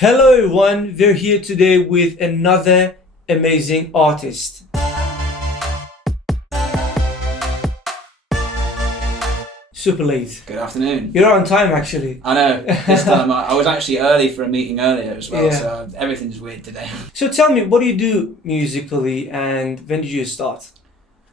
Hello everyone, we're here today with another amazing artist. Superlate. Good afternoon. You're on time actually. I know, this time I was actually early for a meeting earlier as well, Yeah. so everything's weird today. So tell me, what do you do musically and when did you start?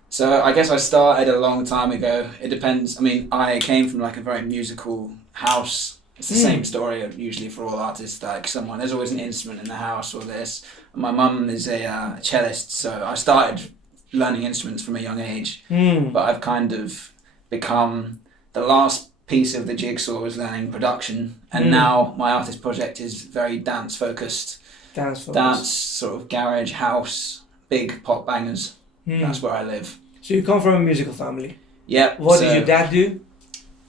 So I guess I started a long time ago. It depends. I mean, I came from like a very musical house. It's the same story usually for all artists. Like there's always an instrument in the house or this. And my mum is a cellist, so I started learning instruments from a young age. But I've kind of become the last piece of the jigsaw was learning production, and now my artist project is very dance focused. Dance, sort of garage, house, big pop bangers. That's where I live. So you come from a musical family. Yeah. What did your dad do?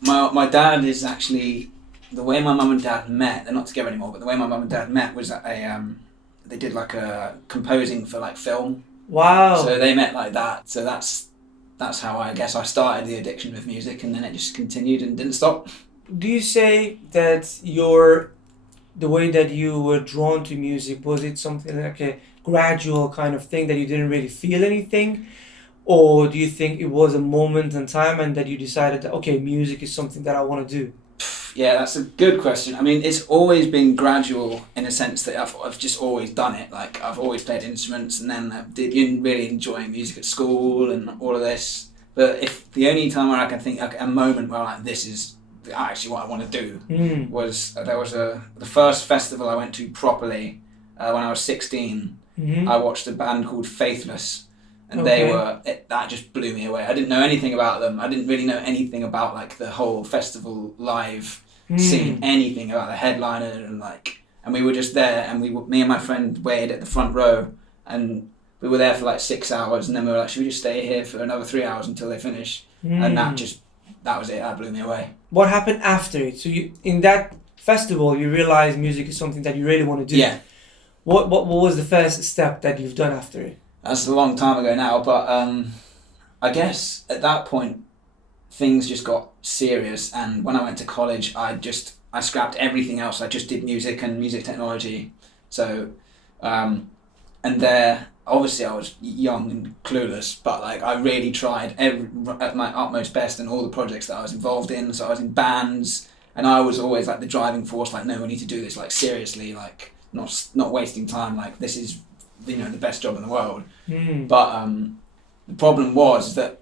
My dad is actually, the way my mum and dad met, they're not together anymore, but the way my mum and dad met was at they did like a composing for like film. Wow. So they met like that. So that's how I guess I started the addiction with music, and then it just continued and didn't stop. Do you say that the way that you were drawn to music, was it something like a gradual kind of thing that you didn't really feel anything? Or do you think it was a moment in time and that you decided that, okay, music is something that I want to do? Yeah, that's a good question. I mean, it's always been gradual in a sense that I've just always done it. Like, I've always played instruments, and then I didn't really enjoy music at school and all of this. But if the only time where I can think, like, a moment where like this is actually what I want to do was the first festival I went to properly when I was 16. I watched a band called Faithless. And that just blew me away. I didn't know anything about them. I didn't really know anything about like the whole festival live scene, anything about the headliner and we were just there, and me and my friend waited at the front row, and we were there for like 6 hours, and then we were like, should we just stay here for another 3 hours until they finish? And that was it. That blew me away. What happened after it? So in that festival, you realized music is something that you really want to do. Yeah. What was the first step that you've done after it? That's a long time ago now, but I guess at that point things just got serious, and when I went to college I scrapped everything else. I just did music and music technology. So and there obviously I was young and clueless, but like I really tried at my utmost best in all the projects that I was involved in. So I was in bands, and I was always like the driving force, like, no, we need to do this like seriously, like not wasting time, like this is the best job in the world. But the problem was that,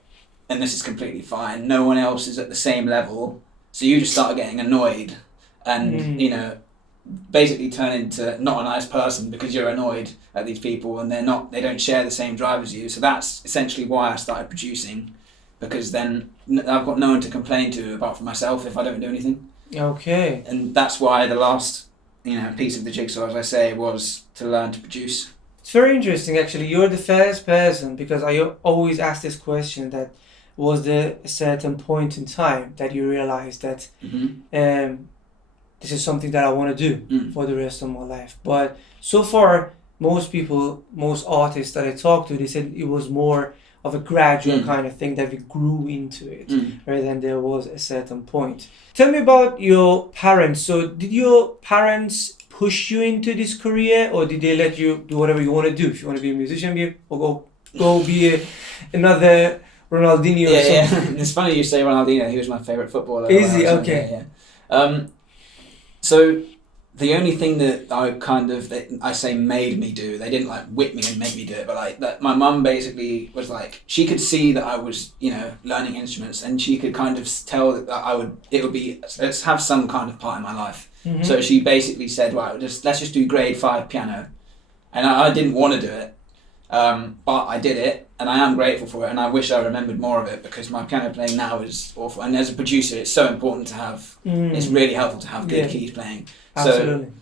and this is completely fine, no one else is at the same level, so you just start getting annoyed and basically turn into not a nice person because you're annoyed at these people, and they don't share the same drive as you. So that's essentially why I started producing, because then I've got no one to complain to apart from myself if I don't do anything. Okay. And that's why the last piece of the jigsaw, as I say, was to learn to produce. It's very interesting, actually. You're the first person, because I always ask this question, that was there a certain point in time that you realized that this is something that I want to do for the rest of my life. But so far, most artists that I talked to, they said it was more of a gradual kind of thing, that we grew into it rather than there was a certain point. Tell me about your parents. So did your parents push you into this career, or did they let you do whatever you want to do? If you want to be a musician, or go be another Ronaldinho or something. Yeah. It's funny you say Ronaldinho. He was my favourite footballer. Is he? Okay. Yeah. So the only thing that I say made me do, they didn't like whip me and make me do it, but like that, my mum basically was like, she could see that I was learning instruments, and she could kind of tell that let's have some kind of part in my life. So she basically said, right, let's just do grade 5 piano, and I didn't want to do it, but I did it, and I am grateful for it, and I wish I remembered more of it, because my piano playing now is awful, and as a producer it's so important to have it's really helpful to have good keys playing. Absolutely. So,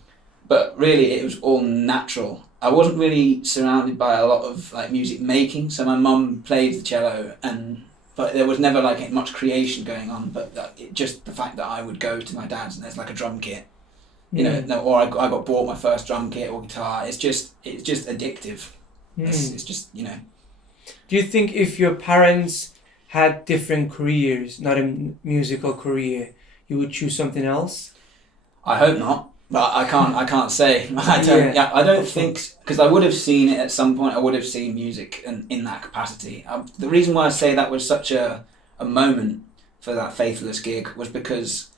but really it was all natural. I wasn't really surrounded by a lot of like music making, so my mum played the cello, but there was never like much creation going on. But just the fact that I would go to my dad's and there's like a drum kit, or I got bought my first drum kit or guitar. It's just addictive. It's just Do you think if your parents had different careers, not a musical career, you would choose something else? I hope not. But I can't say. I don't think, because I would have seen it at some point. I would have seen music in that capacity. The reason why I say that was such a moment for that Faithless gig was because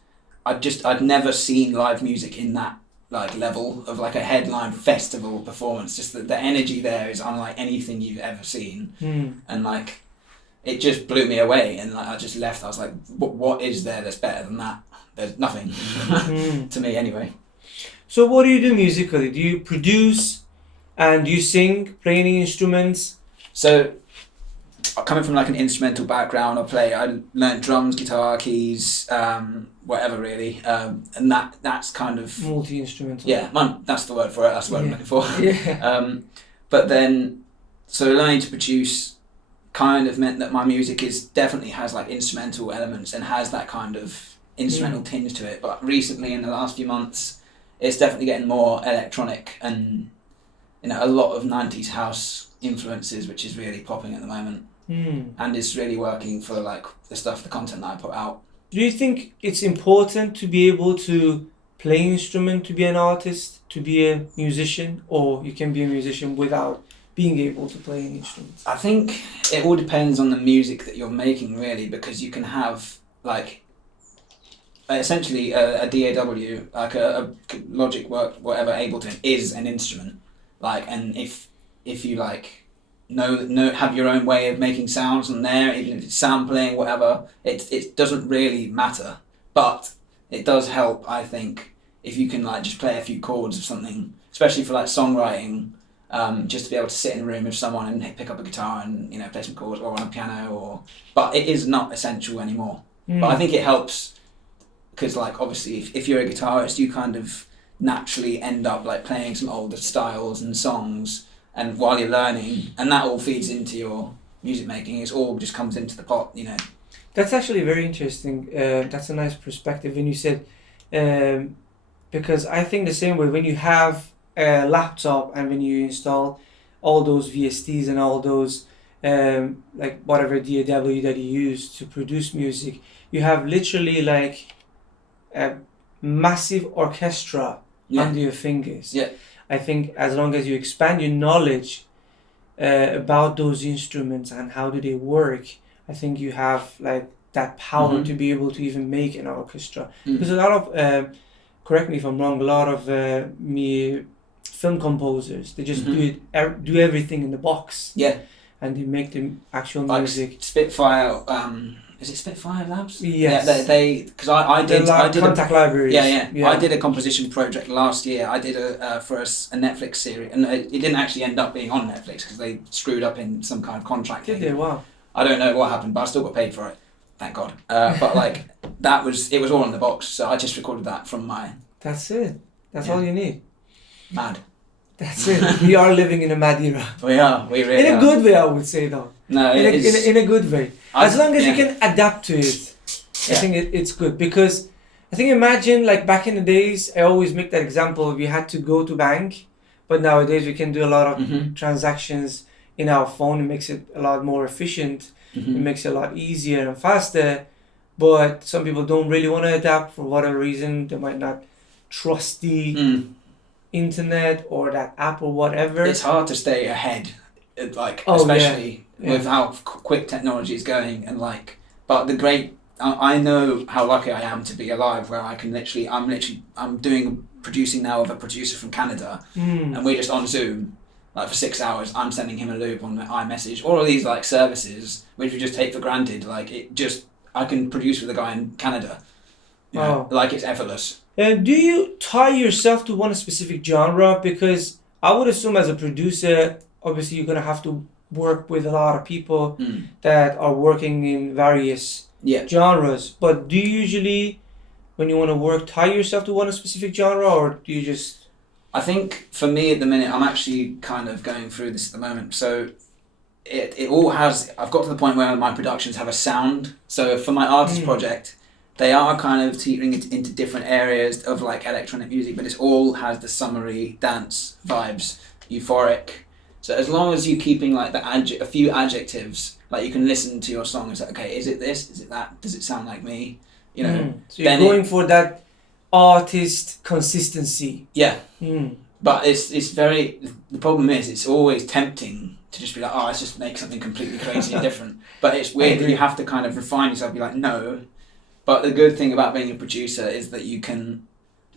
I'd never seen live music in that like level of like a headline festival performance. Just the energy there is unlike anything you've ever seen, and like it just blew me away. And like I just left. I was like, what is there that's better than that? There's nothing to me anyway. So what do you do musically? Do you produce and do you sing, play any instruments? So, coming from like an instrumental background, I learned drums, guitar, keys, whatever really, and that's kind of multi-instrumental. Yeah, that's the word for it. That's the word I'm looking for. Yeah. But then, so learning to produce kind of meant that my music definitely has like instrumental elements and has that kind of instrumental tinge to it. But recently, in the last few months, it's definitely getting more electronic and a lot of 90s house influences, which is really popping at the moment, and it's really working for like the content that I put out. Do you think it's important to be able to play an instrument to be an artist, to be a musician, or you can be a musician without being able to play an instrument? I think it all depends on the music that you're making, really, because you can have like essentially a DAW, like a Logic work, whatever Ableton is an instrument, like, and if you like know have your own way of making sounds on there, even if it's sampling, whatever, it doesn't really matter, but it does help, I think, if you can like just play a few chords of something, especially for like songwriting, just to be able to sit in a room with someone and pick up a guitar and play some chords, or on a piano, but it is not essential anymore. But I think it helps. Because like obviously if you're a guitarist, you kind of naturally end up like playing some older styles and songs, and while you're learning, and that all feeds into your music making. It all just comes into the pot, That's actually very interesting. That's a nice perspective when you said, because I think the same way when you have a laptop and when you install all those VSTs and all those like whatever DAW that you use to produce music, you have literally like a massive orchestra under your fingers. Yeah. I think as long as you expand your knowledge about those instruments and how do they work, I think you have like that power to be able to even make an orchestra. Because a lot of, correct me if I'm wrong, a lot of film composers, they just do everything in the box. Yeah. And they make the actual like music. Spitfire. Is it Spitfire Labs? Yes. Yeah, they because I did Contact Libraries. Yeah. I did a composition project last year. I did for a Netflix series, and it didn't actually end up being on Netflix because they screwed up in some kind of contract thing. Did they? Wow. I don't know what happened, but I still got paid for it. Thank God. But like it was all in the box, so I just recorded that from my. That's it. That's all you need. Mad. That's it. We are living in a mad era. We are. We really in a good way, I would say, though. No, in a good way. As long as you can adapt to it, I think it's good. Because I think imagine like back in the days, I always make that example. We had to go to bank, but nowadays we can do a lot of transactions in our phone. It makes it a lot more efficient. It makes it a lot easier and faster. But some people don't really want to adapt for whatever reason. They might not trust the internet or that app or whatever. It's hard to stay ahead, like especially with how quick technology is going, and like. But I know how lucky I am to be alive, where I can I'm producing now with a producer from Canada, and we're just on Zoom, like for 6 hours. I'm sending him a loop on iMessage. All of these like services, which we just take for granted, like I can produce with a guy in Canada. Like it's effortless. Do you tie yourself to one specific genre? Because I would assume as a producer, obviously you're going to have to work with a lot of people that are working in various genres. But do you usually, when you want to work, tie yourself to one specific genre, or do you just... I think for me at the minute, I'm actually kind of going through this at the moment. So it all has... I've got to the point where my productions have a sound. So for my artist project... They are kind of teetering into different areas of like electronic music, but it all has the summery dance vibes, euphoric. So as long as you're keeping like a few adjectives, like you can listen to your song and say, okay, is it this? Is it that? Does it sound like me? So you're going for that artist consistency. Yeah. But it's very, the problem is it's always tempting to just be like, oh, let's just make something completely crazy and different. But it's weird that you have to kind of refine yourself, be like, no. But the good thing about being a producer is that you can,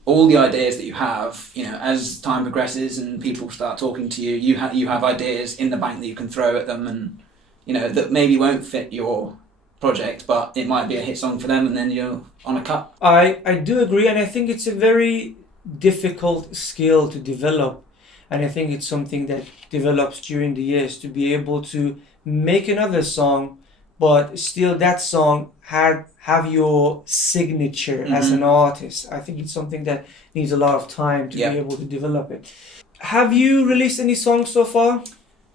all the ideas that you have, you know, as time progresses and people start talking to you, you have ideas in the bank that you can throw at them, and, you know, that maybe won't fit your project, but it might be a hit song for them, and then you're on a cut. I do agree, and I think it's a very difficult skill to develop, and I think it's something that develops during the years, to be able to make another song, but still that song have your signature as an artist. I think it's something that needs a lot of time to be able to develop it. Have you released any songs so far?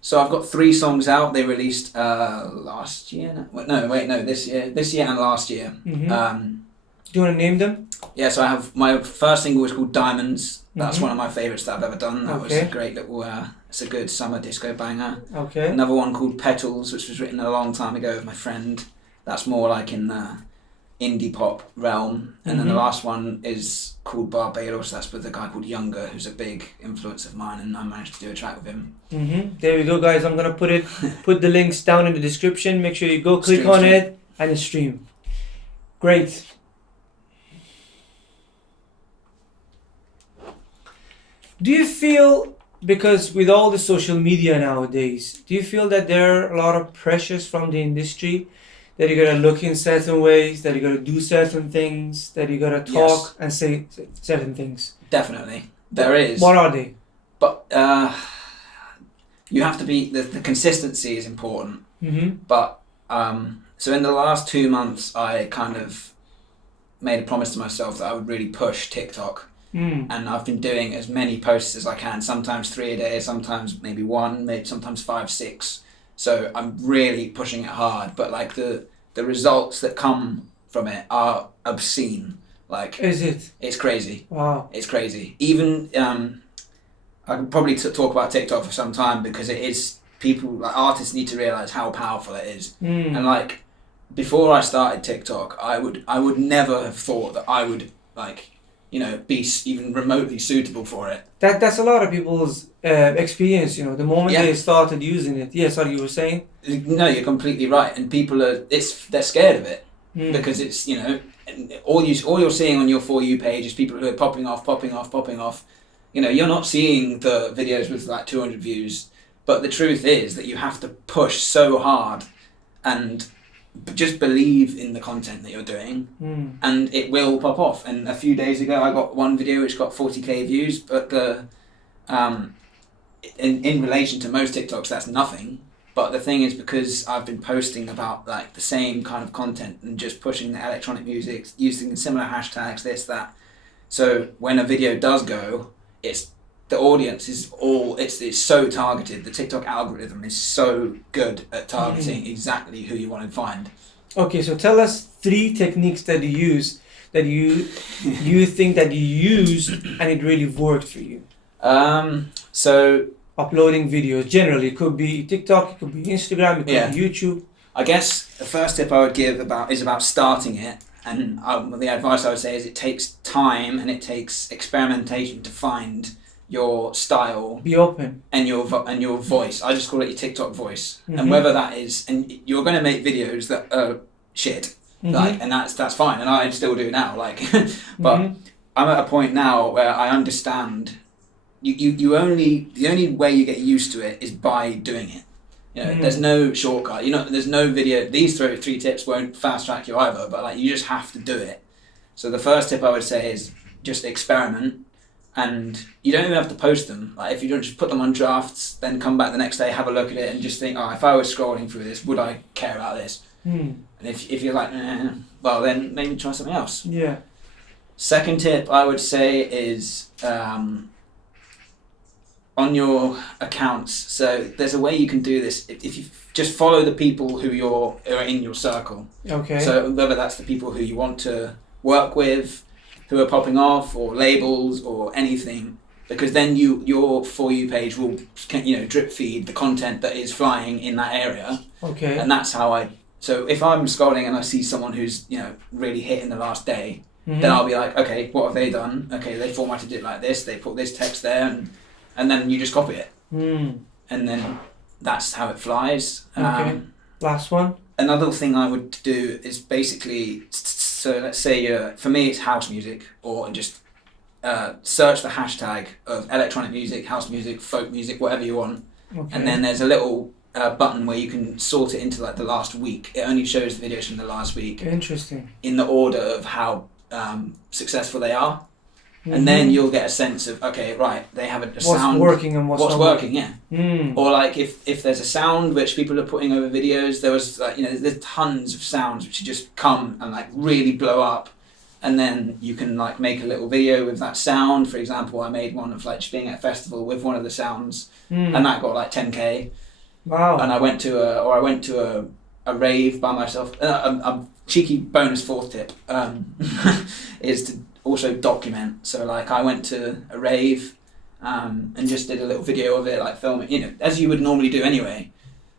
So I've got 3 songs out. They released last year. This year and last year. Do you want to name them? Yeah, so I have, my first single was called Diamonds. That's one of my favourites that I've ever done. That was a great little, it's a good summer disco banger. Okay. Another one called Petals, which was written a long time ago with my friend. That's more like in the indie pop realm. And then the last one is called Barbados. That's with a guy called Younger, who's a big influence of mine, and I managed to do a track with him. There we go, guys. I'm gonna put the links down in the description. Make sure you go click on it and stream. Great. Do you feel, because with all the social media nowadays, do you feel that there are a lot of pressures from the industry, that you gotta look in certain ways, that you gotta do certain things, that you gotta talk and say certain things? Definitely. There is. What are they? But you have to be, the consistency is important. But so in the last 2 months, I kind of made a promise to myself that I would really push TikTok. And I've been doing as many posts as I can, sometimes 3 a day, sometimes maybe 1, maybe sometimes 5, 6. So I'm really pushing it hard, but like the results that come from it are obscene. Like, is it? It's crazy. Wow. It's crazy. Even I could probably talk about TikTok for some time, because it is, people, like artists, need to realize how powerful it is. And like, before I started TikTok, I would never have thought that I would, like, you know, be even remotely suitable for it. That's a lot of people's experience, you know, the moment they started using it. Yeah, sorry, you were saying? No, you're completely right. And people are, they're scared of it, because it's, you know, all you're seeing on your For You page is people who are popping off. You know, you're not seeing the videos with like 200 views, but the truth is that you have to push so hard and just believe in the content that you're doing, and it will pop off. And a few days ago, I got one video which got 40k views, but the in relation to most TikToks, that's nothing. But the thing is, because I've been posting about like the same kind of content and just pushing the electronic music, using similar hashtags, this, that. So when a video does go, the audience is it's so targeted. The TikTok algorithm is so good at targeting exactly who you want to find. Okay, so tell us 3 techniques that you use, that you think that you used and it really worked for you. So uploading videos generally, it could be TikTok, it could be Instagram, it could be YouTube. I guess the first tip I would give is about starting it. And the advice I would say is it takes time and it takes experimentation to find your style. Be open. And your voice. I just call it your TikTok voice. And whether that is, and you're going to make videos that are shit, like, and that's fine. And I still do now, like, but I'm at a point now where I understand. The only way you get used to it is by doing it. You know, there's no shortcut. You know, there's no video. These 3 tips won't fast track you either, but like, you just have to do it. So the first tip I would say is just experiment, and you don't even have to post them. Like, if you don't, just put them on drafts, then come back the next day, have a look at it, and just think, oh, if I was scrolling through this, would I care about this? And if you're like, well, then maybe try something else. Yeah. Second tip I would say is on your accounts. So there's a way you can do this if you just follow the people who are in your circle. Okay. So whether that's the people who you want to work with, who are popping off, or labels, or anything, because then your For You page will, you know, drip feed the content that is flying in that area. Okay. And that's how so if I'm scrolling and I see someone who's, you know, really hit in the last day, then I'll be like, okay, what have they done? Okay, they formatted it like this, they put this text there, and then you just copy it. And then that's how it flies. Okay. Last one. Another thing I would do is basically, so let's say, for me it's house music, or just search the hashtag of electronic music, house music, folk music, whatever you want. Okay. And then there's a little button where you can sort it into like the last week. It only shows the videos from the last week. Interesting. In the order of how successful they are. And then you'll get a sense of, okay, right, they have a sound. What's working and what's not working, yeah. Or like if there's a sound which people are putting over videos, there was like, there's tons of sounds which just come and like really blow up. And then you can like make a little video with that sound. For example, I made one of like just being at a festival with one of the sounds, and that got like 10k. Wow! And I went to a rave by myself. A cheeky bonus fourth tip is to also document. So like I went to a rave, and just did a little video of it, like filming, as you would normally do anyway.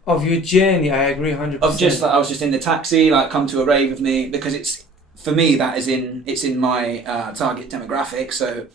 Of your journey, I agree 100%. Of just like I was just in the taxi, like come to a rave with me, because it's. For me, it's in my target demographic, so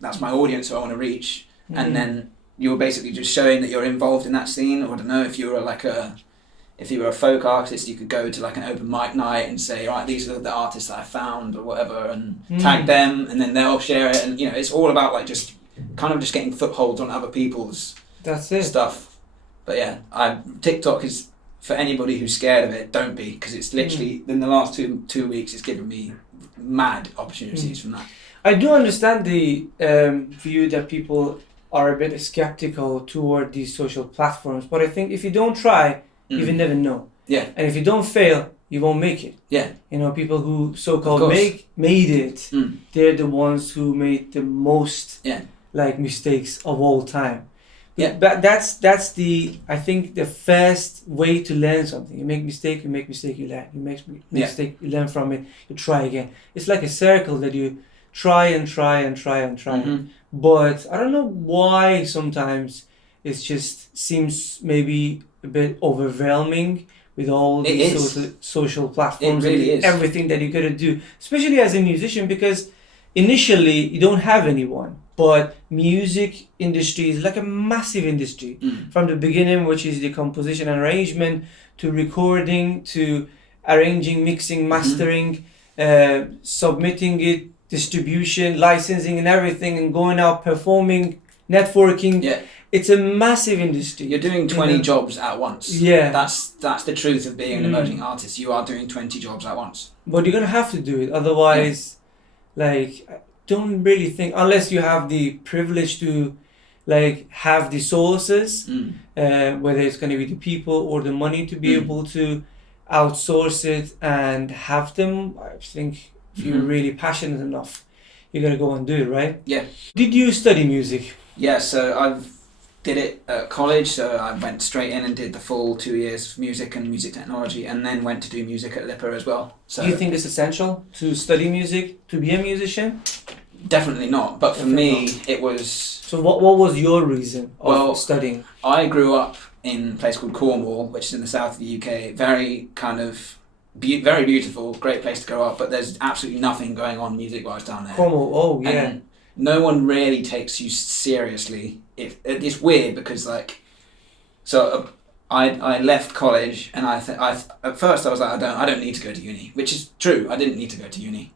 that's my audience who I want to reach, and then you're basically just showing that you're involved in that scene. Or I don't know, if you were a folk artist, you could go to like an open mic night and say, right, these are the artists that I found or whatever, and tag them, and then they'll share it, and it's all about like just kind of just getting footholds on other people's stuff. But yeah, TikTok is. For anybody who's scared of it, don't be, because it's literally in the last two weeks it's given me mad opportunities from that. I do understand the view that people are a bit skeptical toward these social platforms, but I think if you don't try, you will never know. Yeah. And if you don't fail, you won't make it. Yeah. People who so-called made it, they're the ones who made the most like mistakes of all time. Yeah, but that's I think the first way to learn something. You make mistake, you learn. You make mistake, you learn from it, you try again. It's like a circle that you try and try and try and try. But I don't know why sometimes it just seems maybe a bit overwhelming with all these social platforms and everything that you gotta do, especially as a musician, because initially you don't have anyone. But music industry is like a massive industry from the beginning, which is the composition and arrangement, to recording, to arranging, mixing, mastering, submitting it, distribution, licensing and everything, and going out performing, networking. Yeah. It's a massive industry. You're doing 20 jobs at once. Yeah. That's the truth of being an emerging artist. You are doing 20 jobs at once. But you're going to have to do it. Otherwise, don't really think, unless you have the privilege to have the sources, whether it's going to be the people or the money to be able to outsource it and have them. I think if you're really passionate enough, you're going to go and do it, right? Yeah. Did you study music? Yeah, so I did it at college, so I went straight in and did the full 2 years of music and music technology, and then went to do music at LIPA as well. So do you think it's essential to study music, to be a musician? Definitely not, but for me it was... So what was your reason of studying? I grew up in a place called Cornwall, which is in the south of the UK, very kind of... very beautiful, great place to grow up, but there's absolutely nothing going on music-wise down there. Cornwall, yeah. And no one really takes you seriously. It's weird because I left college and at first I was like, I don't need to go to uni, which is true. I didn't need to go to uni,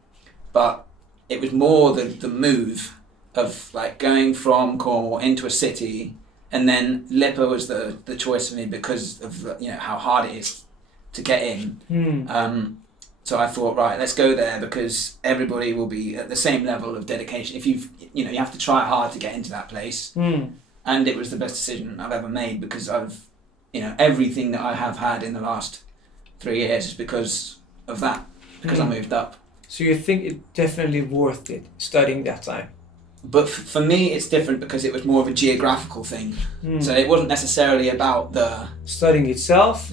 but it was more the move of like going from Cornwall into a city, and then LIPA was the choice for me because of how hard it is to get in. So I thought, right, let's go there because everybody will be at the same level of dedication. If you have to try hard to get into that place. And it was the best decision I've ever made because everything that I have had in the last 3 years is because of that, because I moved up. So you think it definitely worth it, studying that time? But for me, it's different because it was more of a geographical thing. So it wasn't necessarily about the... Studying itself.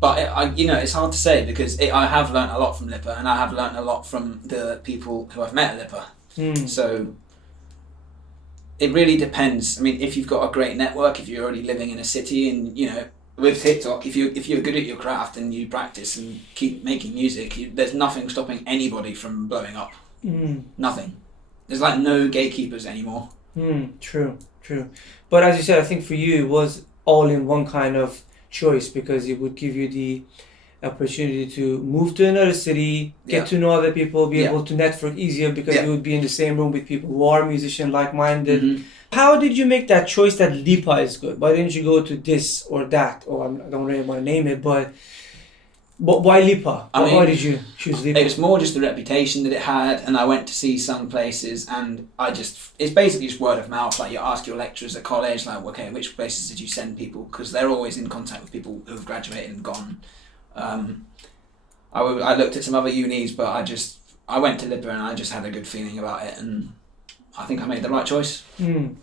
But it's hard to say because I have learnt a lot from LIPA, and I have learnt a lot from the people who I've met at LIPA. So it really depends. I mean, if you've got a great network, if you're already living in a city and with TikTok, if you're good at your craft and you practice and keep making music, there's nothing stopping anybody from blowing up. Nothing. There's like no gatekeepers anymore. True. But as you said, I think for you it was all in one kind of choice, because it would give you the opportunity to move to another city, get to know other people, be able to network easier, because you would be in the same room with people who are musicians, like-minded. How did you make that choice that Lipa is good? Why didn't you go to this or that? Or I don't really want to name it, but why Lipa? Why did you choose Lipa? It was more just the reputation that it had, and I went to see some places, and it's basically just word of mouth. Like, you ask your lecturers at college, like, okay, which places did you send people? Because they're always in contact with people who have graduated and gone. I looked at some other unis, but I went to Lipa and I just had a good feeling about it, and I think I made the right choice. You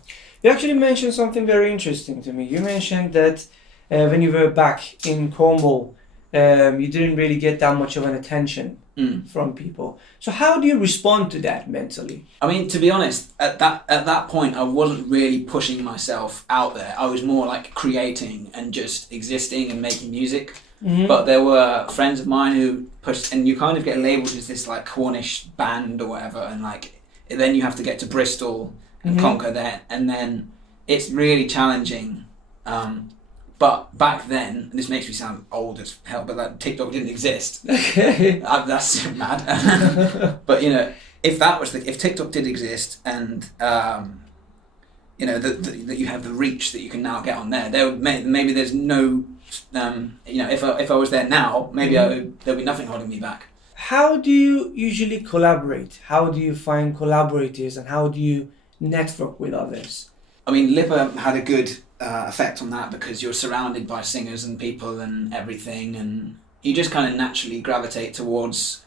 actually mentioned something very interesting to me. You mentioned that when you were back in Cornwall, you didn't really get that much of an attention from people. So how do you respond to that mentally? I mean, to be honest, at that point, I wasn't really pushing myself out there. I was more like creating and just existing and making music. But there were friends of mine who pushed, and you kind of get labelled as this like Cornish band or whatever, and like then you have to get to Bristol and conquer that, and then it's really challenging. But back then, and this makes me sound old as hell, but like TikTok didn't exist. Okay. That's mad. But if TikTok did exist, and that you have the reach that you can now get on there, maybe there's no. If I was there now, maybe there'll be nothing holding me back. How do you usually collaborate? How do you find collaborators, and how do you network with others? I mean, Lipa had a good effect on that, because you're surrounded by singers and people and everything, and you just kind of naturally gravitate towards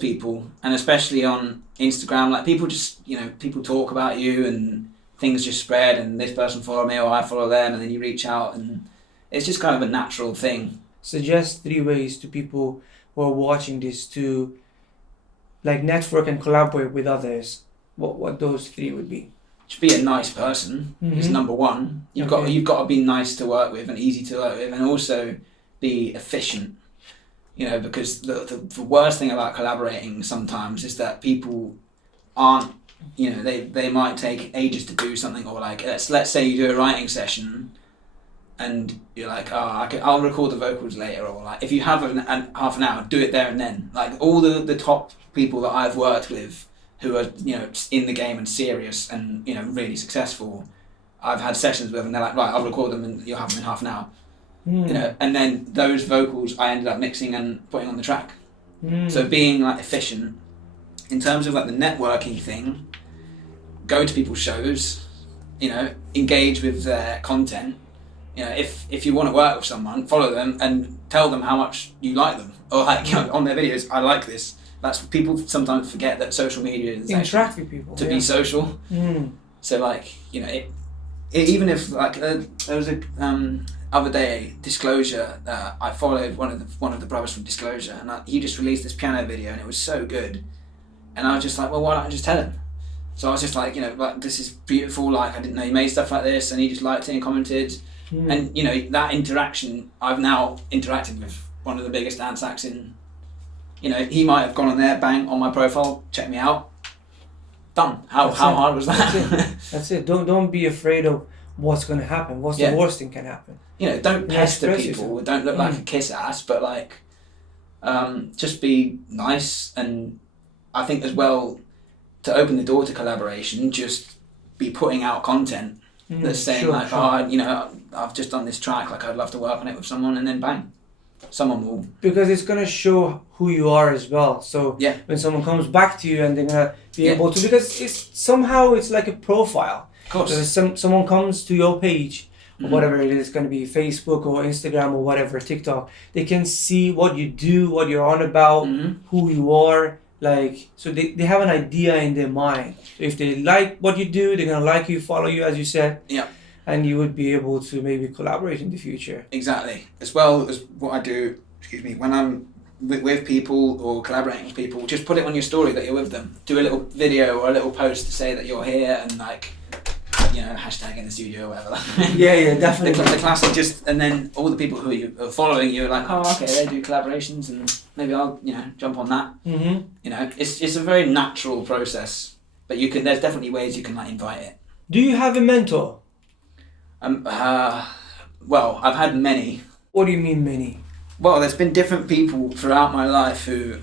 people, and especially on Instagram, like people talk about you and things just spread, and this person follow me or I follow them, and then you reach out, and it's just kind of a natural thing. Suggest 3 ways to people who are watching this to like network and collaborate with others. What those 3 would be? Just be a nice person is number one. You've got to be nice to work with and easy to work with, and also be efficient. Because the worst thing about collaborating sometimes is that people aren't. They might take ages to do something, or like let's say you do a writing session, and you're like, I'll record the vocals later, or like if you have half an hour, do it there and then. Like all the top people that I've worked with, who are in the game and serious and really successful, I've had sessions with, and they're like, right, I'll record them and you'll have them in half an hour. And then those vocals I ended up mixing and putting on the track. So being like efficient in terms of like the networking thing, go to people's shows, engage with their content. If you want to work with someone, follow them and tell them how much you like them, or like on their videos, I like this. That's people sometimes forget that social media is interact with people to be social. So like even if like there was a other day Disclosure, I followed one of the brothers from Disclosure, and he just released this piano video, and it was so good, and I was just like, well, why don't I just tell him? So I was just like, like, this is beautiful, like I didn't know you made stuff like this, and he just liked it and commented. And that interaction, I've now interacted with one of the biggest dance acts in. He might have gone on there, bang, on my profile, check me out, done. How hard was that? That's it. Don't be afraid of what's going to happen. What's the worst thing can happen? Don't pester people. Don't look like a kiss ass, but like, just be nice. And I think as well, to open the door to collaboration, just be putting out content that's saying I've just done this track, like I'd love to work on it with someone, and then bang, someone will. Because it's going to show who you are as well. So when someone comes back to you, and they're going to be able to, because it's like a profile. Of course. So someone comes to your page, or whatever it is, going to be Facebook or Instagram or whatever, TikTok, they can see what you do, what you're on about, who you are. Like, so they have an idea in their mind. So if they like what you do, they're gonna like you, follow you, as you said. Yeah. And you would be able to maybe collaborate in the future. Exactly. As well as what I do, when I'm with people or collaborating with people, just put it on your story that you're with them. Do a little video or a little post to say that you're here, and like hashtag in the studio or whatever. Yeah, definitely. The classic just, and then all the people who are following you are like, oh, okay, they do collaborations, and maybe I'll, jump on that. It's a very natural process, but there's definitely ways you can like invite it. Do you have a mentor? Well, I've had many. What do you mean many? Well, there's been different people throughout my life who,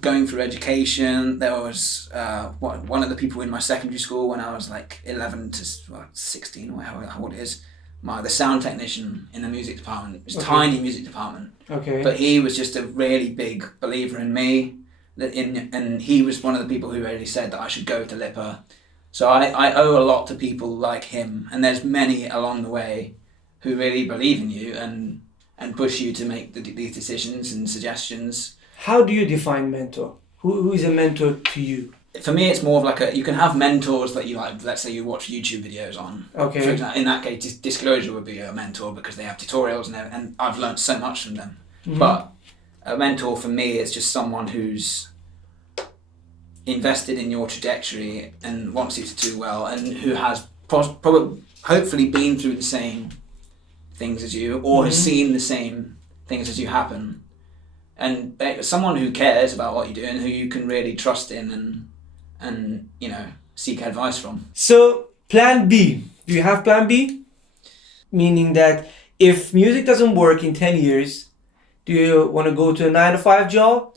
going through education. There was one of the people in my secondary school when I was like 11 to 16 or how old it is. The sound technician in the music department. It was a tiny music department. Okay. But he was just a really big believer in me. And he was one of the people who really said that I should go to LIPA. So I owe a lot to people like him. And there's many along the way who really believe in you and push you to make these decisions and suggestions. How do you define mentor? Who is a mentor to you? For me, it's more of like you can have mentors that you like, let's say you watch YouTube videos on. Okay. For example, in that case, Disclosure would be a mentor because they have tutorials and I've learned so much from them. But a mentor for me is just someone who's invested in your trajectory and wants you to do well and who has probably hopefully been through the same things as you or has seen the same things as you happen, and someone who cares about what you do and who you can really trust in and seek advice from. So plan B, do you have plan B? Meaning that if music doesn't work in 10 years, do you want to go to a 9-to-5 job?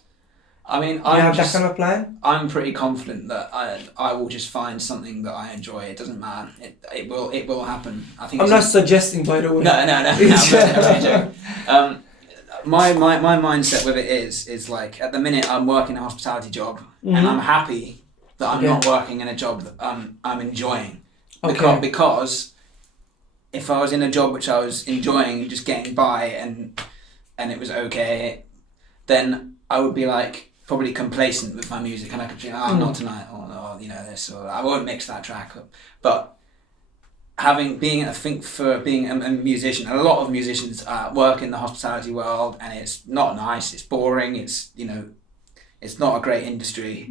I mean, do you have that kind of plan? I'm pretty confident that I will just find something that I enjoy. It doesn't matter. It will happen. I think. I'm not suggesting, by the way. No. My mindset with it is like at the minute I'm working a hospitality job and I'm happy that I'm not working in a job that I'm enjoying. Because if I was in a job which I was enjoying and just getting by and it was okay, then I would be like probably complacent with my music and I could think, not tonight or this, or I won't mix that track up. But being a musician, a lot of musicians work in the hospitality world and it's not nice, it's boring, it's not a great industry.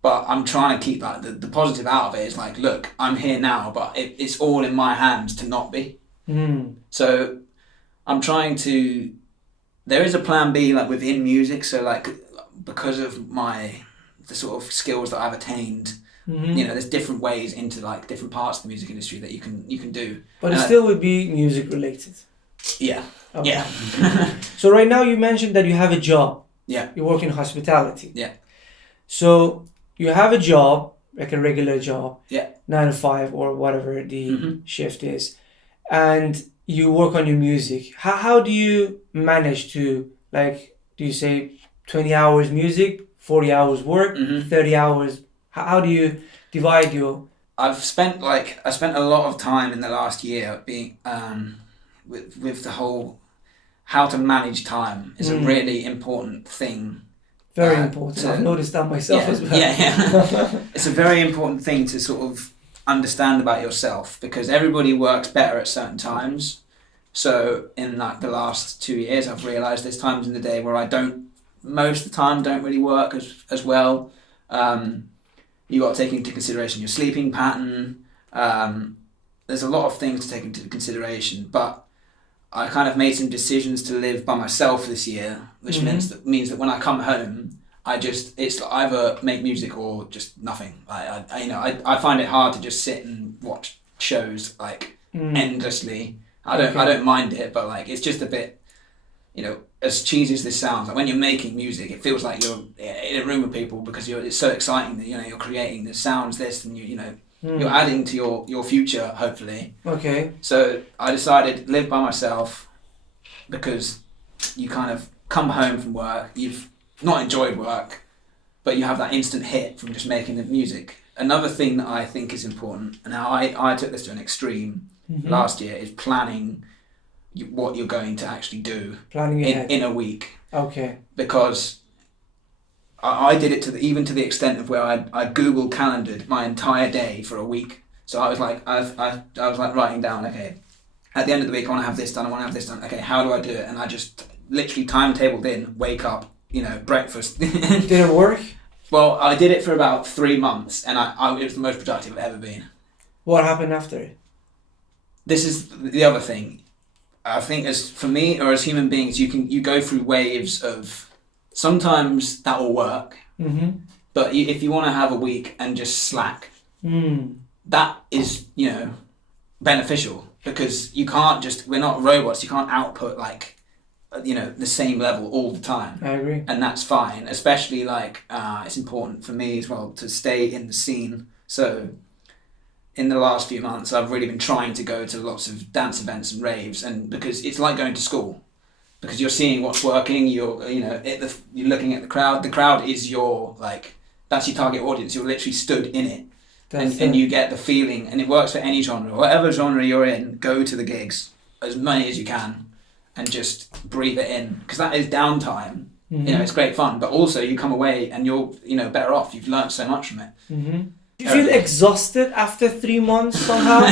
But I'm trying to keep that. The positive out of it is like, look, I'm here now, but it's all in my hands to not be. So I'm trying to. There is a plan B like within music. So like because of the sort of skills that I've attained, there's different ways into like different parts of the music industry that you can do. But it still would be music related. Yeah. Okay. Yeah. So right now you mentioned that you have a job. Yeah. You work in hospitality. Yeah. So you have a job, like a regular job. Yeah. 9-to-5 or whatever the shift is, and you work on your music. How do you manage to, like, do you say 20 hours music, 40 hours work, 30 hours? How do you divide your... I spent a lot of time in the last year being with the whole how to manage time is a really important thing. Very important. I've noticed that myself as well. Yeah. It's a very important thing to sort of understand about yourself because everybody works better at certain times. So in like the last 2 years, I've realised there's times in the day where I most of the time don't really work as well. You got to take into consideration your sleeping pattern. There's a lot of things to take into consideration, but I kind of made some decisions to live by myself this year, which means that when I come home, it's either make music or just nothing. I find it hard to just sit and watch shows like endlessly. I don't mind it, but like it's just a bit, as cheesy as this sounds, like when you're making music, it feels like you're in a room with people because it's so exciting that you're creating the sounds, and you're adding to your future hopefully. Okay. So I decided to live by myself because you kind of come home from work, you've not enjoyed work, but you have that instant hit from just making the music. Another thing that I think is important, and how I took this to an extreme last year, is planning what you're going to actually do in a week. Okay. Because I did it even to the extent of where I Google calendared my entire day for a week. So I was like writing down, okay, at the end of the week I want to have this done, I want to have this done. Okay, how do I do it? And I just literally timetabled in, wake up, breakfast. Did it work? Well, I did it for about 3 months, and it was the most productive I've ever been. What happened after it? This is the other thing. I think as for me or as human beings, you go through waves of sometimes that will work, but if you want to have a week and just slack, that is beneficial because you can't just we're not robots. You can't output like the same level all the time. I agree, and that's fine. Especially like it's important for me as well to stay in the scene. So in the last few months, I've really been trying to go to lots of dance events and raves, and because it's like going to school, because you're seeing what's working. You're looking at the crowd. The crowd is that's your target audience. You're literally stood in it, and you get the feeling, and it works for any genre, whatever genre you're in. Go to the gigs, as many as you can, and just breathe it in, because that is downtime. It's great fun, but also you come away and you're better off. You've learned so much from it. Do you feel exhausted after 3 months somehow?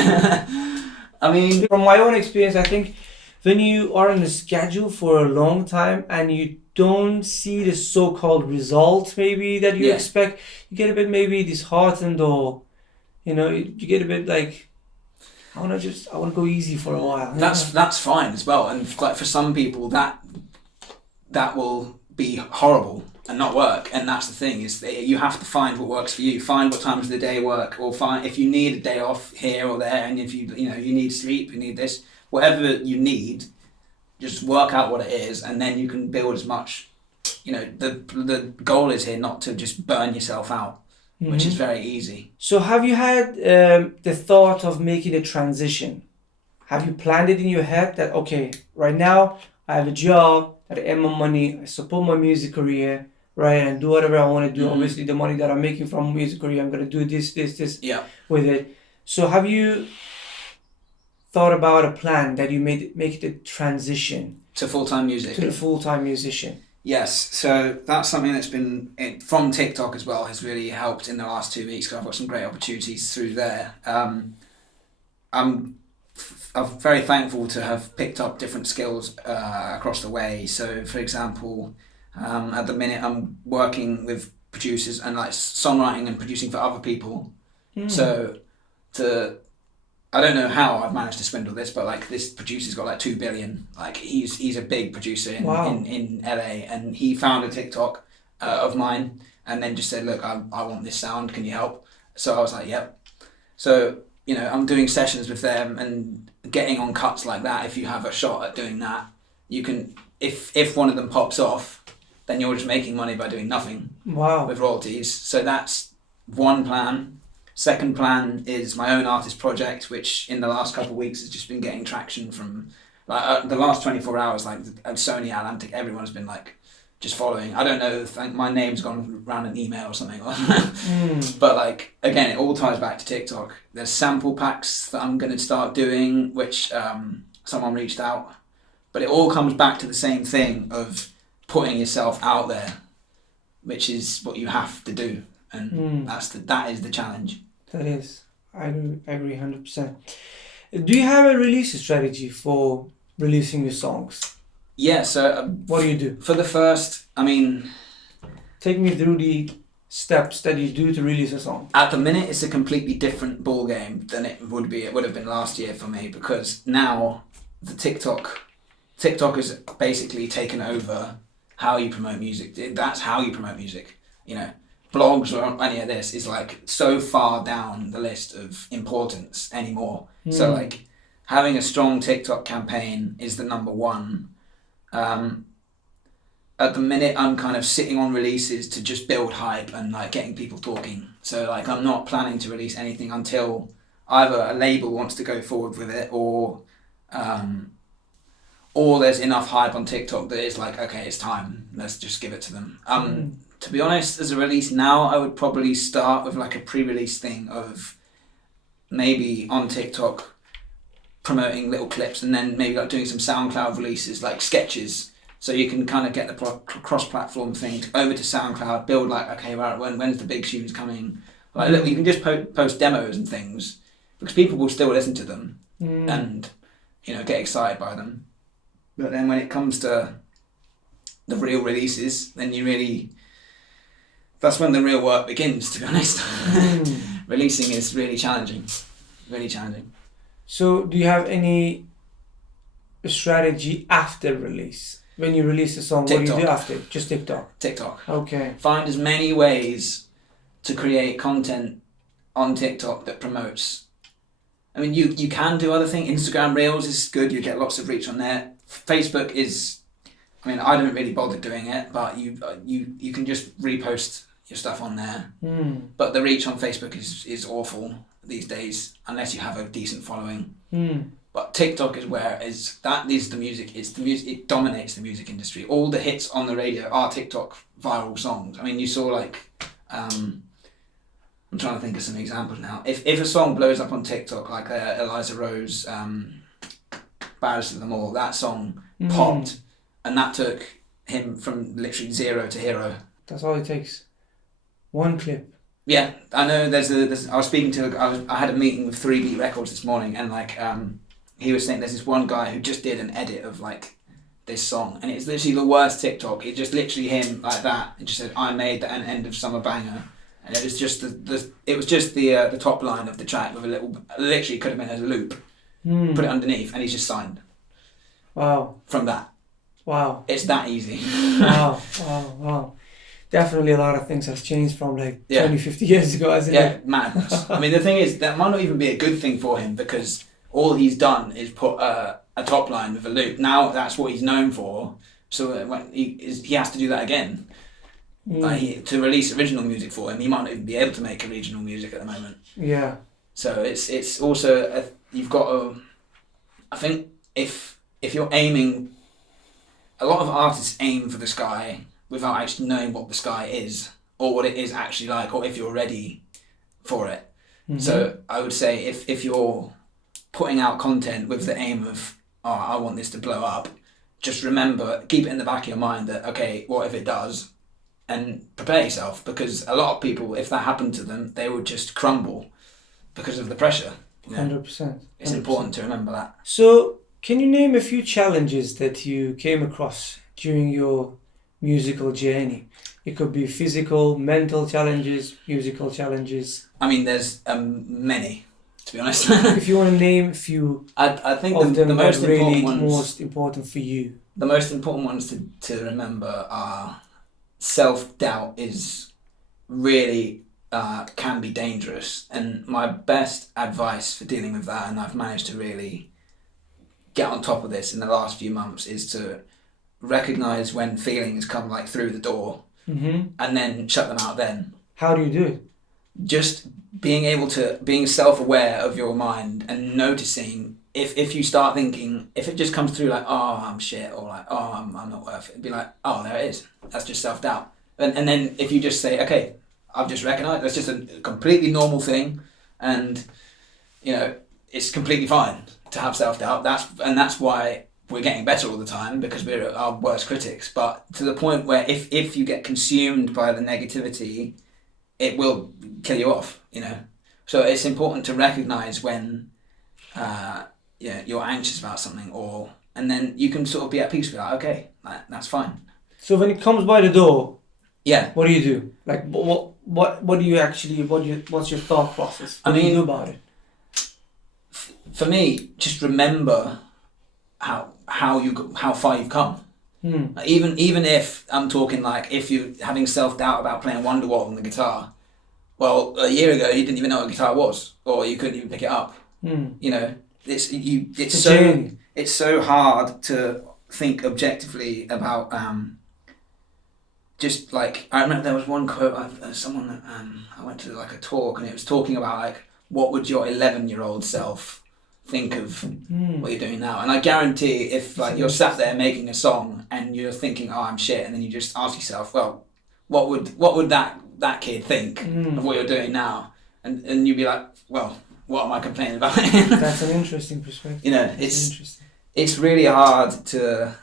I mean, from my own experience, I think when you are on a schedule for a long time and you don't see the so-called results maybe that you expect, you get a bit maybe disheartened, or you get a bit like, I want to go easy for a while. That's fine as well, and like for some people that will be horrible and not work, and that's the thing, is that you have to find what works for you. Find what times of the day work, or find if you need a day off here or there, and if you need sleep, you need this, whatever you need, just work out what it is, and then you can build as much. The goal is here not to just burn yourself out, which is very easy. So have you had the thought of making a transition? Have you planned it in your head that, okay, right now I have a job, I earn my money, I support my music career, right, and do whatever I want to do. Obviously, the money that I'm making from music career, I'm going to do this with it. So have you thought about a plan that you make the transition to full-time music? To the full-time musician? Yes, so that's something that's been from TikTok as well, has really helped in the last 2 weeks, because I've got some great opportunities through there. I'm very thankful to have picked up different skills across the way. So, for example, at the minute I'm working with producers and like songwriting and producing for other people. So I don't know how I've managed to swindle this, but like this producer's got like 2 billion. Like he's a big producer in LA, and he found a TikTok of mine and then just said, look, I want this sound, can you help? So I was like, yep. So I'm doing sessions with them and getting on cuts like that. If you have a shot at doing that, you can, if one of them pops off, then you're just making money by doing nothing. With royalties. So that's one plan. Second plan is my own artist project, which in the last couple of weeks has just been getting traction from the last 24 hours. Like Sony, Atlantic, everyone's been like just following. I don't know, I think my name's gone around an email or something. But like, again, it all ties back to TikTok. There's sample packs that I'm going to start doing, which someone reached out. But it all comes back to the same thing of putting yourself out there, which is what you have to do. And that is the challenge. That is. I agree 100%. Do you have a release strategy for releasing your songs? Yeah, so... what do you do? For the first, take me through the steps that you do to release a song. At the minute, it's a completely different ball game than it would have been last year for me, because now the TikTok has basically taken over how you promote music. That's how you promote music. Blogs or any of this is like so far down the list of importance anymore. So like having a strong TikTok campaign is the number one. At the minute, I'm kind of sitting on releases to just build hype and like getting people talking. So like I'm not planning to release anything until either a label wants to go forward with it, or there's enough hype on TikTok that it's like, okay, it's time. Let's just give it to them. To be honest, as a release now, I would probably start with like a pre-release thing of maybe on TikTok promoting little clips, and then maybe like doing some SoundCloud releases, like sketches, so you can kind of get the cross-platform thing over to SoundCloud, build like, okay, right, when's the big tunes coming? Like, look, you can just post demos and things, because people will still listen to them and get excited by them. But then when it comes to the real releases, then that's when the real work begins, to be honest. Releasing is really challenging. really challenging. So do you have any strategy after release? When you release a song, TikTok. what do you do after? Just TikTok? TikTok. Okay. Find as many ways to create content on TikTok that promotes. I mean, you can do other things. Instagram Reels is good. You get lots of reach on there. Facebook is, I mean, I don't really bother doing it, but you can just repost your stuff on there. But the reach on Facebook is awful these days, unless you have a decent following. But TikTok is the music. It dominates the music industry. All the hits on the radio are TikTok viral songs. I mean, you saw like, I'm trying to think of some examples now. If a song blows up on TikTok, like Eliza Rose, Baddest of Them All, that song popped, and that took him from literally zero to hero. That's all it takes. One clip. Yeah, I know. I was speaking to. I had a meeting with 3 Beat Records this morning, and like, he was saying there's this one guy who just did an edit of like this song, and it's literally the worst TikTok. It's just literally him like that. It just said, "I made the end of summer banger," and it was just the top line of the track with a little. Literally could have been as a loop. Put it underneath, and he's just signed. Wow. From that. Wow. It's that easy. Wow. Definitely a lot of things has changed from like 20, 50 years ago, hasn't it? Yeah, madness. I mean, the thing is, that might not even be a good thing for him, because all he's done is put a top line with a loop. Now that's what he's known for, so when he has to do that again. To release original music for him, he might not even be able to make original music at the moment. Yeah. So it's also, you've got to, I think if you're aiming, a lot of artists aim for the sky without actually knowing what the sky is, or what it is actually like, or if you're ready for it. So I would say if you're putting out content with the aim of, oh, I want this to blow up, just remember, keep it in the back of your mind that, okay, what if it does? And prepare yourself, because a lot of people, if that happened to them, they would just crumble because of the pressure. 100%. It's important to remember that. So can you name a few challenges that you came across during your musical journey? It could be physical, mental challenges, musical challenges. I mean, there's many, to be honest. If you want to name a few, I think of them the most really important ones, most important for you. The most important ones to remember are self-doubt is really can be dangerous, and my best advice for dealing with that, and I've managed to really get on top of this in the last few months, is to recognize when feelings come like through the door, and then shut them out then. How do you do it? Just being self-aware of your mind and noticing if you start thinking, if it just comes through like, oh, I'm shit, or like, oh, I'm not worth it, be like, oh, there it is. That's just self-doubt. And then if you just say, okay, I've just recognized that's just a completely normal thing, and it's completely fine to have self-doubt. That's why we're getting better all the time, because we're our worst critics. But to the point where if you get consumed by the negativity, it will kill you off, So it's important to recognize when you're anxious about something, and then you can sort of be at peace with that. Okay, that's fine. So when it comes by the door, what do you do? Like what do you actually what's your thought process? What do you do about it? For me, just remember how far you've come. Even if I'm talking like, if you're having self-doubt about playing Wonderwall on the guitar, well, a year ago you didn't even know what a guitar was, or you couldn't even pick it up. It's so hard to think objectively about just like, I remember there was one quote of someone that I went to like a talk, and it was talking about like, what would your 11-year-old self think of what you're doing now? And I guarantee if like you're sat there making a song and you're thinking, oh, I'm shit, and then you just ask yourself, well, what would that kid think of what you're doing now? And you'd be like, well, what am I complaining about? That's an interesting perspective. It's really hard to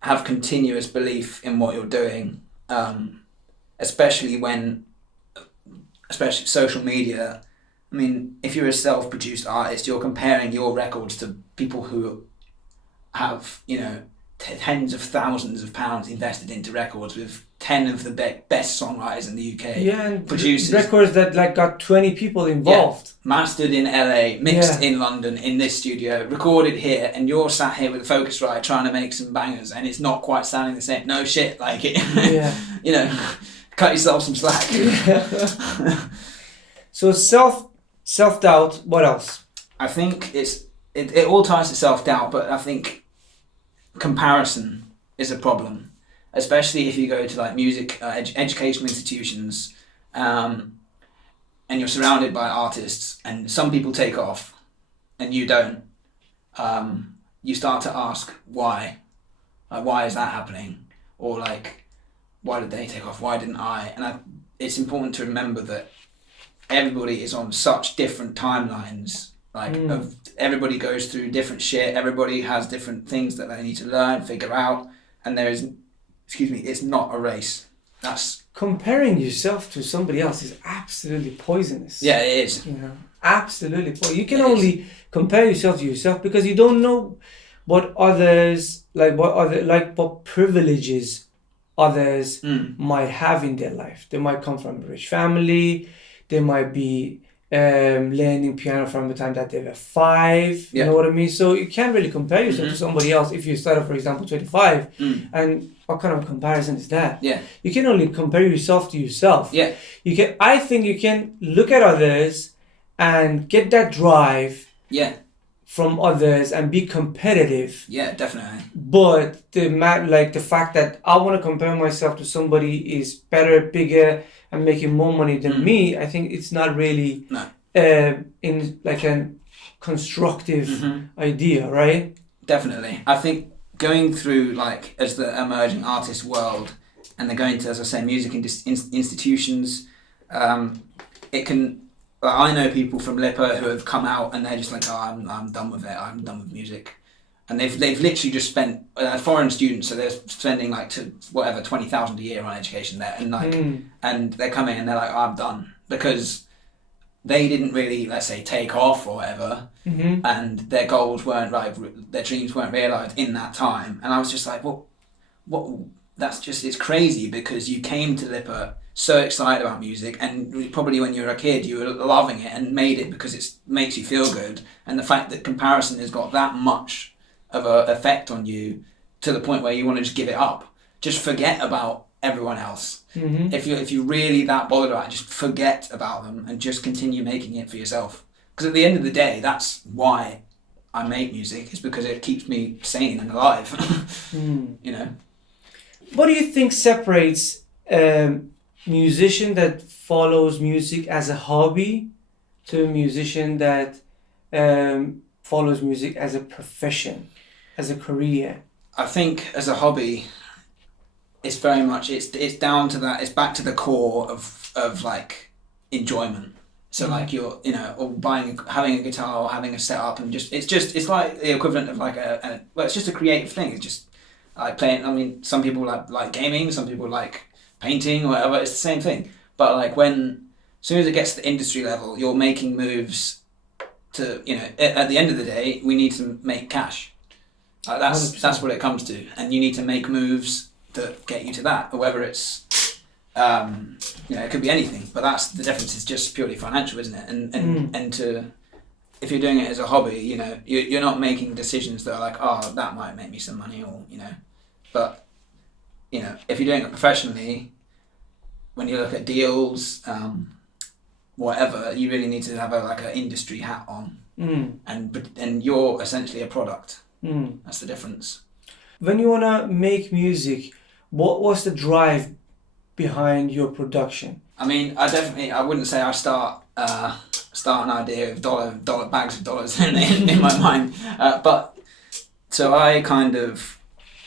have continuous belief in what you're doing, especially social media. I mean, if you're a self-produced artist, you're comparing your records to people who have, tens of thousands of pounds invested into records with 10 of the best songwriters in the UK. Yeah, and producers. Records that like got 20 people involved. Yeah. Mastered in LA, mixed in London, in this studio, recorded here, and you're sat here with a Focusrite trying to make some bangers, and it's not quite sounding the same. No shit, like it. Yeah. You know, cut yourself some slack. Yeah. So self-doubt, what else? I think it all ties to self-doubt, but I think comparison is a problem, especially if you go to like music educational institutions, and you're surrounded by artists, and some people take off and you don't. You start to ask why, like why is that happening, or like why did they take off, why didn't I? And it's important to remember that everybody is on such different timelines. Like everybody goes through different shit. Everybody has different things that they need to learn, figure out, and there is, it's not a race. That's comparing yourself to somebody else is absolutely poisonous. Yeah, it is. You know, absolutely poisonous. You can only compare yourself to yourself because you don't know what others what privileges others might have in their life. They might come from a rich family. They might be learning piano from the time that they were 5. You know what I mean? So you can't really compare yourself to somebody else if you start, for example, 25. And what kind of comparison is that? Yeah. You can only compare yourself to yourself. Yeah. I think you can look at others and get that drive. Yeah. From others and be competitive. Yeah, definitely. But the fact that I want to compare myself to somebody is better, bigger, and making more money than me, I think it's not really in like a constructive idea, right? Definitely. I think going through like as the emerging artist world, and they're going to, as I say, music institutions, it can. I know people from Lipper who have come out and they're just like, oh, I'm done with it. I'm done with music, and they've literally just spent foreign students, so they're spending like to whatever 20,000 a year on education there, and like, and they're coming and they're like, oh, I'm done, because they didn't really, let's say, take off or whatever, and their goals weren't their dreams weren't realised in that time, and I was just like, well, what? That's just, it's crazy, because you came to Lipper so excited about music, and probably when you were a kid you were loving it and made it because it makes you feel good, and the fact that comparison has got that much of an effect on you to the point where you want to just give it up, just forget about everyone else. If you're really that bothered about it, just forget about them and just continue making it for yourself, because at the end of the day that's why I make music, is because it keeps me sane and alive. You know, what do you think separates musician that follows music as a hobby to a musician that follows music as a profession, as a career? I think as a hobby, it's very much, it's down to that, it's back to the core of like enjoyment. So like you're, you know, or having a guitar or having a setup, and it's like the equivalent of like it's just a creative thing. It's just like playing. I mean, some people like gaming, some people like painting or whatever. It's the same thing. But like as soon as it gets to the industry level, you're making moves to, you know, at the end of the day, we need to make cash. That's what it comes to, and you need to make moves that get you to that, or whether it's you know, it could be anything, but that's the difference, is just purely financial, isn't it? And if you're doing it as a hobby, you know, you're not making decisions that are like, oh, that might make me some money, or, you know, but, you know, if you're doing it professionally, when you look at deals, whatever, you really need to have an industry hat on, and you're essentially a product. That's the difference. When you wanna make music, what was the drive behind your production? I mean, I wouldn't say I start an idea of dollar bags of dollars in my mind, but so I kind of,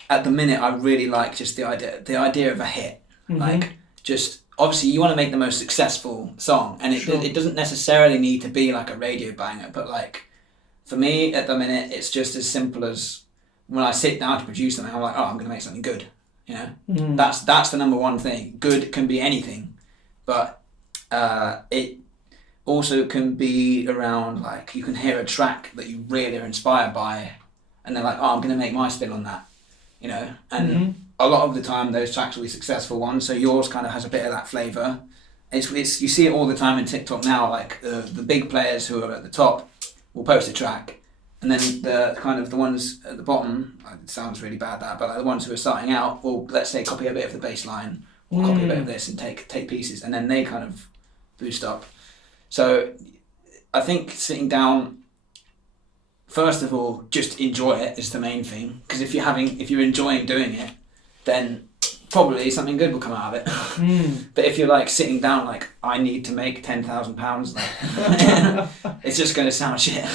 at the minute, I really like just the idea of a hit. Like, just obviously you want to make the most successful song, and it doesn't necessarily need to be like a radio banger, but like for me at the minute, it's just as simple as when I sit down to produce something, I'm like, oh, I'm gonna make something good. You know, that's the number one thing. Good can be anything, but it also can be around, like, you can hear a track that you really are inspired by, and they're like, oh, I'm gonna make my spin on that, you know, and a lot of the time those tracks will be successful ones. So yours kind of has a bit of that flavour. It's you see it all the time in TikTok now. Like the big players who are at the top will post a track, and then the kind of the ones at the bottom. It sounds really bad that, but like the ones who are starting out will, let's say, copy a bit of the bass line or copy a bit of this and take pieces, and then they kind of boost up. So I think sitting down, first of all, just enjoy it is the main thing. Because if you're enjoying doing it, then probably something good will come out of it. But if you're like sitting down like, I need to make £10,000, like, it's just going to sound shit.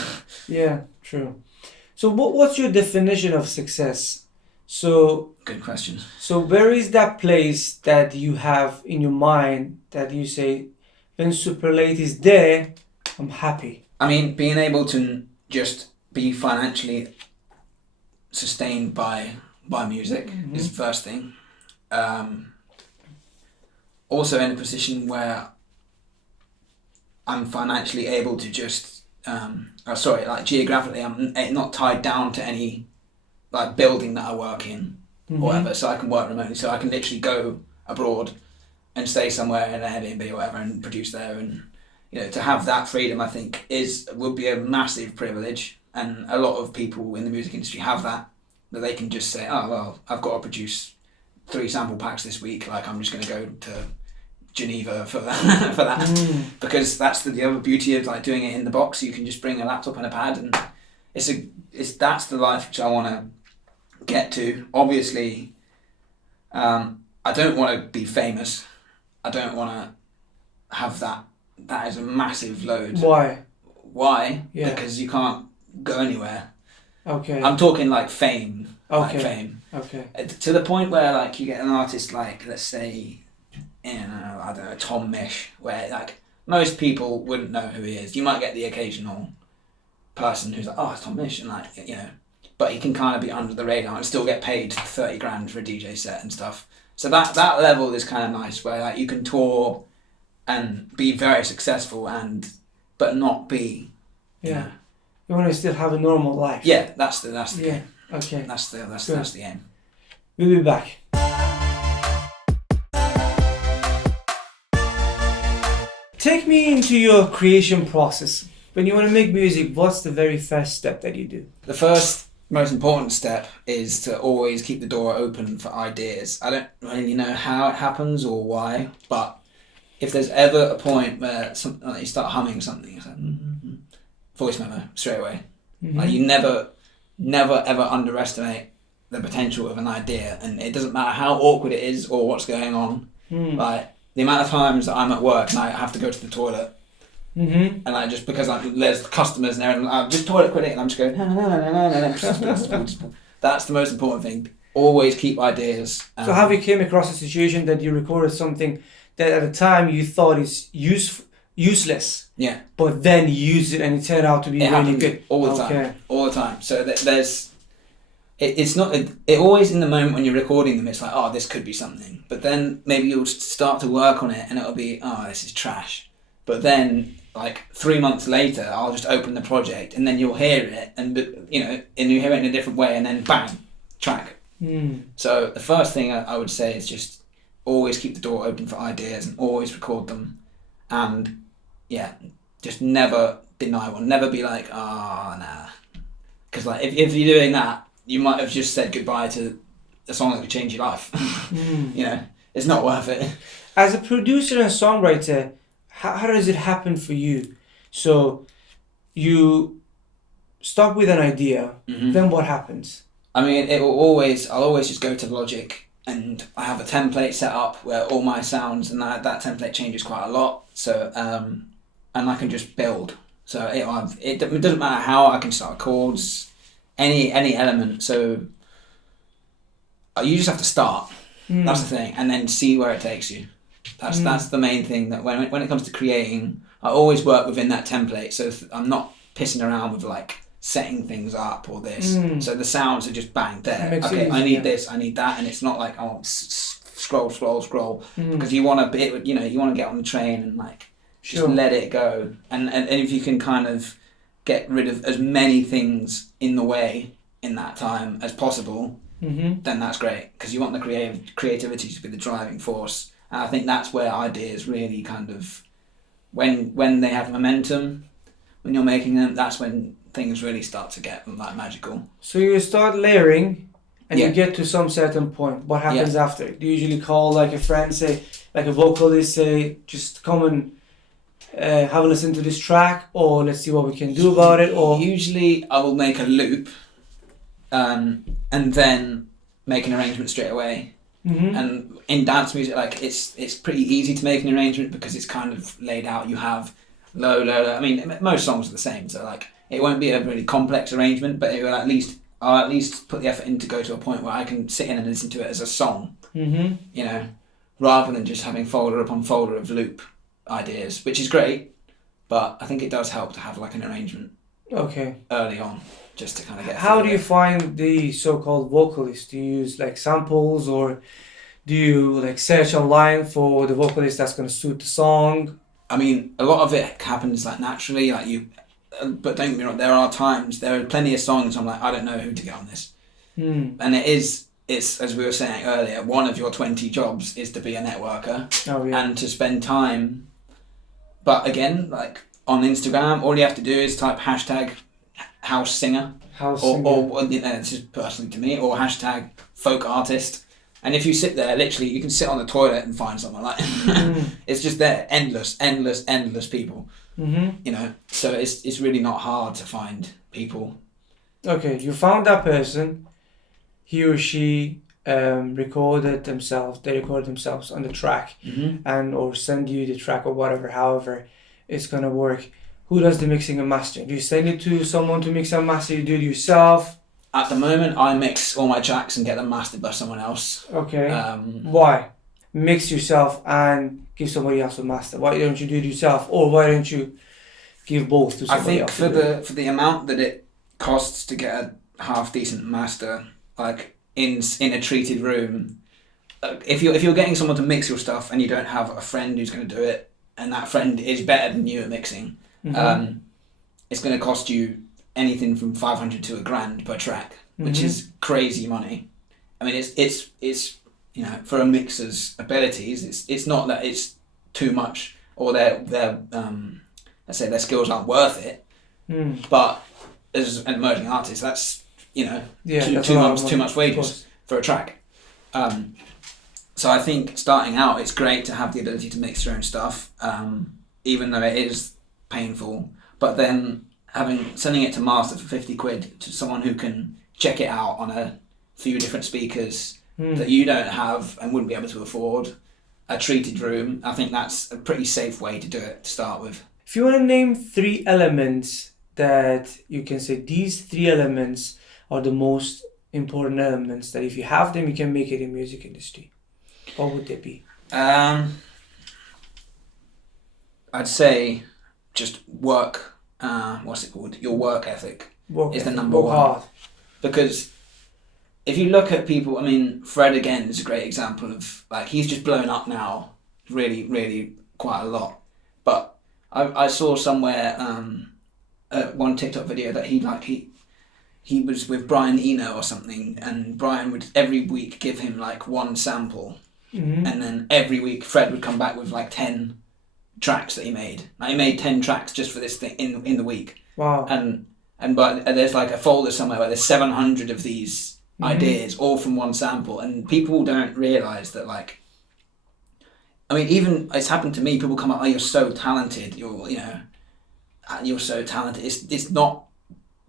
Yeah, true. So what's your definition of success? So good question. So where is that place that you have in your mind that you say, when Superlate is there, I'm happy? I mean, being able to just be financially sustained by music is the first thing. Also in a position where I'm financially able to just, geographically, I'm not tied down to any like building that I work in or whatever, so I can work remotely, so I can literally go abroad and stay somewhere in an Airbnb or whatever and produce there, and to have that freedom, I think would be a massive privilege, and a lot of people in the music industry have that they can just say, oh well, I've got to produce 3 sample packs this week, like I'm just going to go to Geneva for that, for that. Because that's the other beauty of like doing it in the box. You can just bring a laptop and a pad, and that's the life which I want to get to. Obviously, I don't want to be famous. I don't want to have that. That is a massive load. Why? Yeah. Because you can't go anywhere. Okay. I'm talking like fame. Okay. Like fame. Okay. To the point where like you get an artist like, let's say, I don't know, Tom Misch, where like most people wouldn't know who he is. You might get the occasional person who's like, oh, it's Tom Misch, and like, but he can kind of be under the radar and still get paid 30 grand for a DJ set and stuff. So that level is kind of nice, where like you can tour and be very successful but not be. Yeah. You want to still have a normal life. Yeah, that's the yeah. Okay. That's the aim. We'll be back. Take me into your creation process. When you want to make music, what's the very first step that you do? The first most important step is to always keep the door open for ideas. I don't really know how it happens or why, but if there's ever a point where you start humming something, it's like, voice memo straight away. Like you never ever underestimate the potential of an idea, and it doesn't matter how awkward it is or what's going on. Like the amount of times that I'm at work and I have to go to the toilet, and like just because there's customers there and I'm just toilet quitting and I'm just going that's the most important thing. Always keep ideas. So have you came across a situation that you recorded something that at the time you thought is useless, but then you used it and it turned out to be really good? All the time. So it's not. It always in the moment when you're recording them, it's like, oh, this could be something. But then maybe you'll start to work on it and it'll be, oh, this is trash. But then like 3 months later, I'll just open the project and then you'll hear it and you hear it in a different way and then bang, track. So the first thing I would say is just always keep the door open for ideas and always record them, and just never deny one. Never be like, oh, nah. Because like if you're doing that, you might have just said goodbye to a song that could change your life. It's not worth it. As a producer and songwriter, how does it happen for you? So you start with an idea, then what happens? I mean, I'll always just go to Logic, and I have a template set up where all my sounds, and that template changes quite a lot. So and I can just build. So it doesn't matter how I can start chords, any element. So you just have to start. That's the thing, and then see where it takes you. That's the main thing. That when it comes to creating, I always work within that template. So I'm not pissing around with like setting things up or this. So the sounds are just bang there. Okay, I need this, I need that, and it's not like scroll because you want to you want to get on the train and like just let it go. And if you can kind of get rid of as many things in the way in that time as possible, then that's great, because you want the creativity to be the driving force. And I think that's where ideas really kind of, when they have momentum, when you're making them, that's when things really start to get like magical. So you start layering and Yeah. you get to some certain point. What happens after? Do you usually call like a friend, say, like a vocalist, say, just come and have a listen to this track, or let's see what we can do about it? Or usually I will make a loop, and then make an arrangement straight away. And in dance music, like it's pretty easy to make an arrangement because it's kind of laid out. You have low, low, low. I mean, most songs are the same, so like it won't be a really complex arrangement, but it will I'll at least put the effort in to go to a point where I can sit in and listen to it as a song. You know, rather than just having folder upon folder of loop ideas, which is great, but I think it does help to have like an arrangement early on, just to kind of get. How do you find the so-called vocalist? Do you use like samples, or do you like search online for the vocalist that's going to suit the song? I mean, a lot of it happens like naturally, like you. But don't get me wrong, there are plenty of songs I'm like, I don't know who to get on this. And it's as we were saying earlier, one of your 20 jobs is to be a networker and to spend time. But again, like on Instagram, all you have to do is type hashtag house singer, or you know, this is personally to me, or hashtag folk artist. And if you sit there, literally, you can sit on the toilet and find someone like it's just there, endless people. You know, so it's really not hard to find people. Okay, you found that person. He or she recorded themselves on the track, and or send you the track or whatever. However, it's gonna work. Who does the mixing and mastering? Do you send it to someone to mix and master? You do it yourself? At the moment, I mix all my tracks and get them mastered by someone else. Okay. Why? Mix yourself and give somebody else a master. Why don't you do it yourself, or why don't you give both to somebody else? I think for the amount that it costs to get a half decent master, like in a treated room, if you're getting someone to mix your stuff and you don't have a friend who's going to do it, and that friend is better than you at mixing, it's going to cost you anything from $500 to $1,000 per track, which is crazy money. I mean, it's you know, for a mixer's abilities, it's not that it's too much, or their let's say their skills aren't worth it. But as an emerging artist, that's, you know, too much wages for a track. So I think starting out, it's great to have the ability to mix your own stuff, even though it is painful. But then sending it to master for £50 to someone who can check it out on a few different speakers that you don't have and wouldn't be able to afford, a treated room, I think that's a pretty safe way to do it to start with. If you want to name 3 elements that you can say, these 3 elements are the most important elements that if you have them, you can make it in music industry, what would they be? I'd say just work, what's it called? Your work ethic is the number one. Hard. Because if you look at people, I mean, Fred again is a great example of, like, he's just blown up now, really, really quite a lot. But I saw somewhere one TikTok video that he was with Brian Eno or something, and Brian would every week give him like one sample, and then every week Fred would come back with like 10 tracks that he made. Like, he made 10 tracks just for this thing in the week. Wow. But there's like a folder somewhere where there's 700 of these ideas, all from one sample, and people don't realise that, like, I mean, even it's happened to me, people come up, oh, you're so talented, you're so talented. It's not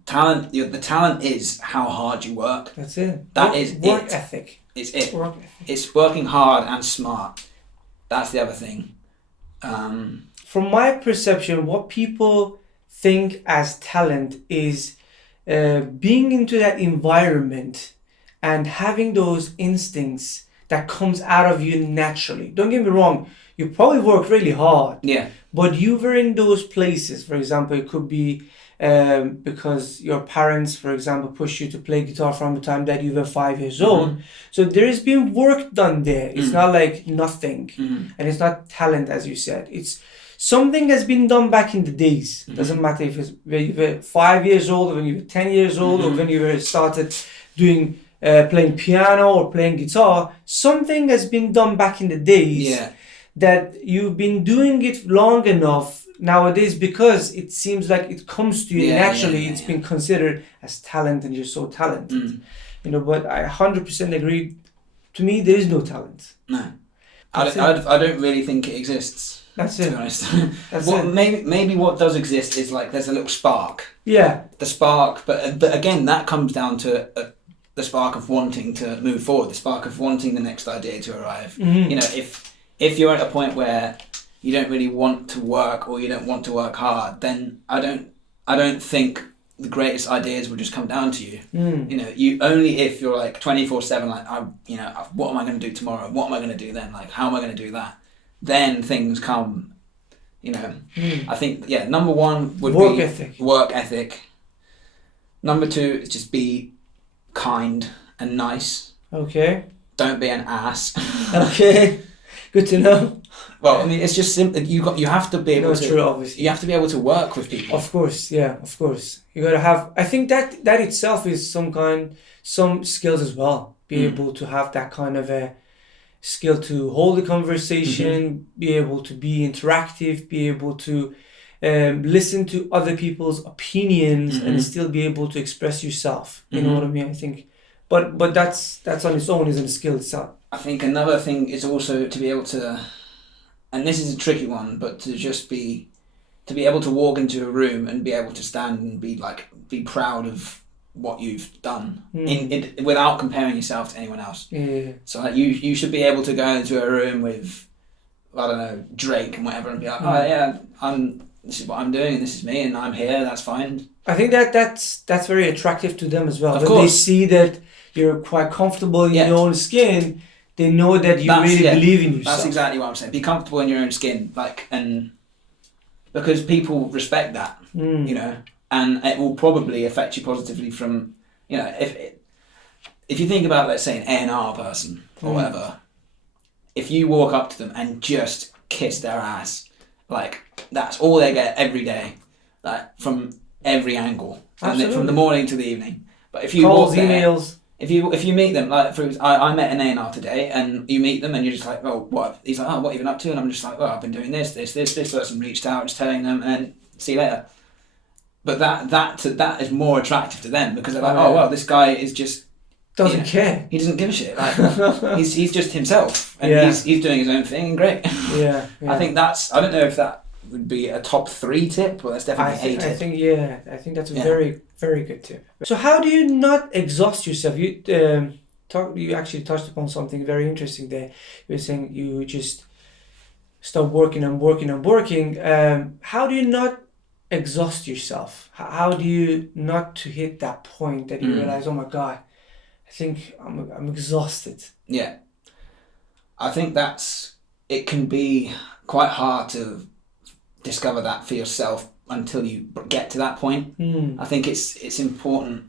talent, the talent is how hard you work. That's it. Work ethic. It's it. Work ethic. It's working hard and smart. That's the other thing. From my perception, what people think as talent is being into that environment and having those instincts that comes out of you naturally. Don't get me wrong, you probably work really hard. Yeah. But you were in those places. For example, it could be because your parents, for example, pushed you to play guitar from the time that you were 5 years old. So there has been work done there. It's not like nothing. And it's not talent, as you said. It's something has been done back in the days. Doesn't matter if it's when you were 5 years old, or when you were 10 years old, or when you were started doing playing piano or playing guitar, something has been done back in the days that you've been doing it long enough nowadays because it seems like it comes to you naturally. It's been considered as talent and you're so talented. You know, but I 100% agree. To me, there is no talent. No. I don't really think it exists. That's to it. be honest. That's it. Maybe what does exist is like there's a little spark. Yeah. The spark, but again, that comes down to the spark of wanting to move forward, the spark of wanting the next idea to arrive. You know, if you're at a point where you don't really want to work or you don't want to work hard, then I don't think the greatest ideas will just come down to you. You know, you only if you're like 24/7, like what am I going to do tomorrow? What am I going to do then? Like, how am I going to do that? Then things come. You know, I think number one would be work ethic. Number two is just be kind and nice. Okay. Don't be an ass. Okay. Good to know. Well, I mean, it's just simple. You have to be able to. True, obviously. You have to be able to work with people. Of course, yeah, of course. You gotta have. I think that itself is some skills as well. Be able to have that kind of a skill to hold a conversation. Be able to be interactive. Be able to listen to other people's opinions and still be able to express yourself. You know what I mean? I think, but that's on its own isn't a skill itself. I think another thing is also to be able to, and this is a tricky one, but to be able to walk into a room and be able to stand and be proud of what you've done without comparing yourself to anyone else. Yeah. So like you should be able to go into a room with, I don't know, Drake and whatever and be like, oh yeah, this is what I'm doing and this is me and I'm here, that's fine. I think that's very attractive to them as well. Of when course. They see that you're quite comfortable in your own skin, they know that you really believe in yourself. That's exactly what I'm saying. Be comfortable in your own skin, and because people respect that, you know, and it will probably affect you positively from, you know, if you think about, let's say, an A&R person or whatever, if you walk up to them and just kiss their ass, like that's all they get every day, like from every angle, from the morning to the evening. But if you calls, walk there, emails. If you meet them, like I met an A&R today, and you meet them, and you're just like, oh, what? He's like, oh, what have you been up to? And I'm just like, well, I've been doing this. This person reached out, just telling them, and then see you later. But that is more attractive to them because they're like, oh, well, this guy is just doesn't care. He doesn't give a shit. Like he's just himself, and he's doing his own thing, and great. Yeah. I think I don't know if that would be a top 3 tip, but that's definitely a tip. I think that's a very, very good tip. So how do you not exhaust yourself? You actually touched upon something very interesting there. You were saying you just stop working and working and working. How do you not exhaust yourself? How do you not to hit that point that you realize, oh my God, I think I'm exhausted? Yeah. I think it can be quite hard to discover that for yourself until you get to that point. I think it's important.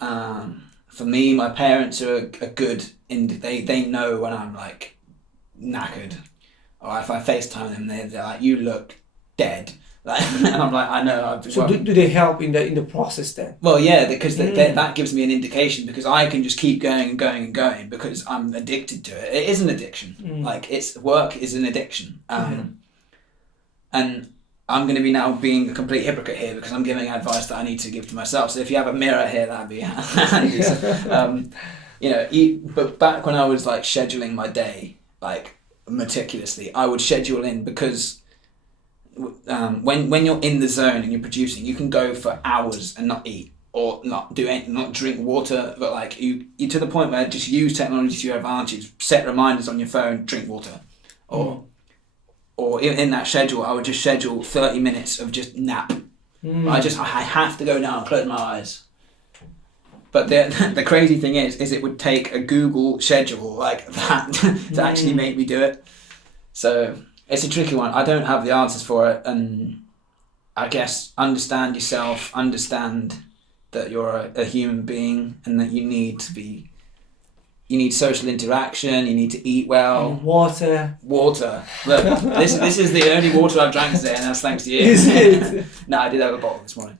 For me, my parents are good they know when I'm like knackered, or if I FaceTime them, they're like, you look dead. Like, and I'm like, I know. So do they help in the process then? Well, yeah, because that gives me an indication, because I can just keep going and going and going because I'm addicted to it. It is an addiction. Like work is an addiction. And I'm going to be now being a complete hypocrite here because I'm giving advice that I need to give to myself. So if you have a mirror here, that'd be handy. You know, but back when I was like scheduling my day, like meticulously, I would schedule in because when you're in the zone and you're producing, you can go for hours and not eat or not drink water, but like you to the point where just use technology to your advantage. Set reminders on your phone, drink water, or in that schedule, I would just schedule 30 minutes of just nap. I have to go now and close my eyes. But the crazy thing is it would take a Google schedule like that to actually make me do it. So it's a tricky one. I don't have the answers for it, and I guess understand yourself, understand that you're a human being and that you need social interaction, you need to eat well. Water. Look, this is the only water I've drank today, and that's thanks to you. Is it? No, I did have a bottle this morning.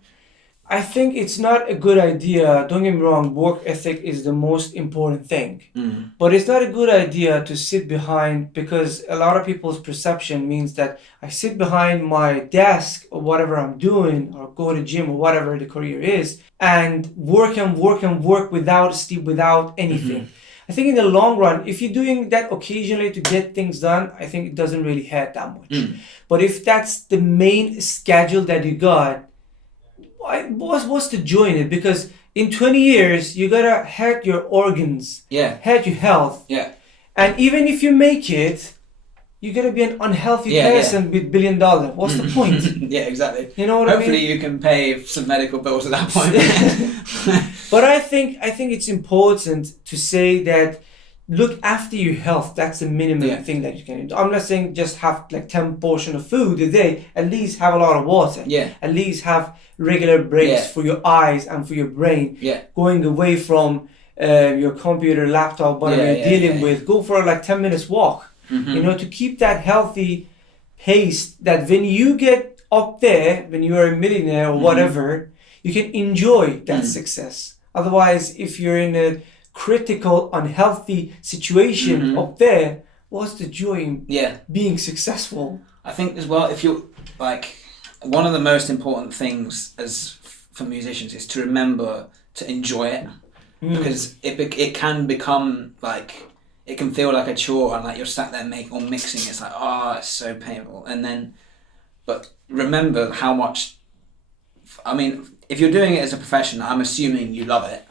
I think it's not a good idea. Don't get me wrong, work ethic is the most important thing. But it's not a good idea to sit behind, because a lot of people's perception means that I sit behind my desk or whatever I'm doing, or go to gym or whatever the career is, and work and work and work without sleep, without anything. I think in the long run, if you're doing that occasionally to get things done, I think it doesn't really hurt that much. But if that's the main schedule that you got, what's the joy in it? Because in 20 years, you gotta hurt your organs, hurt your health. And even if you make it, you're gonna be an unhealthy person with $1 billion. What's the point? Exactly. You know what Hopefully I mean? you can pay some medical bills at that point. But I think it's important to say that look after your health. That's the minimum thing that you can do. I'm not saying just have like 10 portions of food a day. At least have a lot of water. At least have regular breaks for your eyes and for your brain. Going away from your computer, laptop, whatever you're dealing with. Go for like 10 minutes walk. You know, to keep that healthy pace, that when you get up there, when you are a millionaire or whatever, you can enjoy that success. Otherwise, if you're in a critical, unhealthy situation up there, what's the joy in being successful? I think as well, if you're like, one of the most important things for musicians is to remember to enjoy it, because it can become like, it can feel like a chore, and like you're sat there mixing. It's like, it's so painful. And then, but remember how much. I mean, if you're doing it as a profession, I'm assuming you love it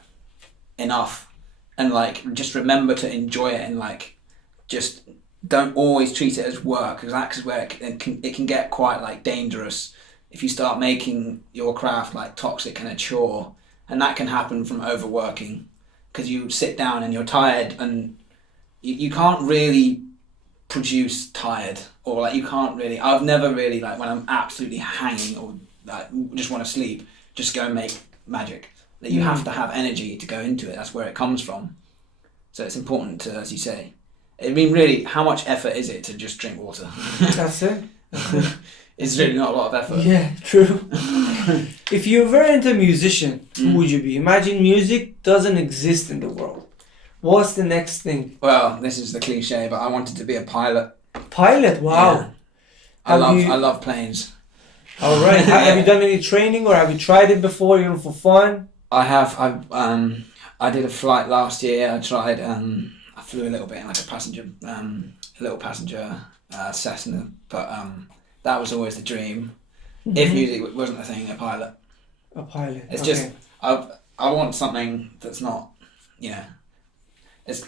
enough, and like just remember to enjoy it, and like just don't always treat it as work, because that's where it can get quite like dangerous if you start making your craft like toxic and a chore, and that can happen from overworking, because you sit down and you're tired, and you can't really produce tired, or like you can't really. I've never really, like, when I'm absolutely hanging or like just want to sleep, just go and make magic. That you have to have energy to go into it. That's where it comes from. So it's important to, as you say, I mean, really, how much effort is it to just drink water? That's it. It's really not a lot of effort. Yeah, true. If you were into a musician, who would you be? Imagine music doesn't exist in the world. What's the next thing? Well, this is the cliche, but I wanted to be a pilot. Pilot? Wow. Yeah. I love planes. All right. Have you done any training, or have you tried it before, even for fun? I have. I did a flight last year. I tried. I flew a little bit in like a little passenger Cessna, but that was always the dream. If music wasn't a thing, a pilot. A pilot. It's just I want something that's not, it's,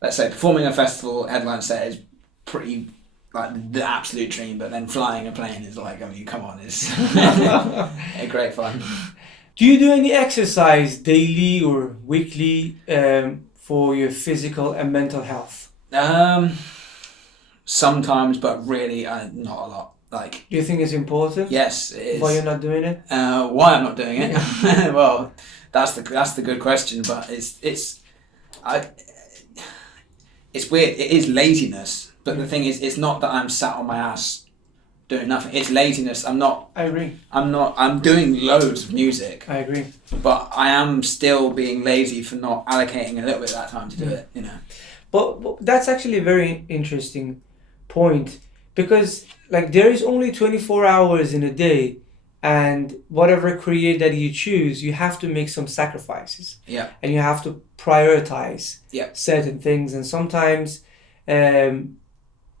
let's say, performing a festival headline set is pretty like the absolute dream, but then flying a plane is like, I mean, come on, it's a great fun. Do you do any exercise daily or weekly for your physical and mental health? Sometimes, but really not a lot. Like, do you think it's important? Yes, it is. Why you're not doing it? Why I'm not doing it? Well, that's the good question. But it's weird. It is laziness. But the thing is, it's not that I'm sat on my ass doing nothing. It's laziness. I agree. I'm doing loads of music. I agree. But I am still being lazy for not allocating a little bit of that time to do it. But that's actually a very interesting point, because like there is only 24 hours in a day, and whatever career that you choose, you have to make some sacrifices. Yeah. And you have to prioritize certain things, and sometimes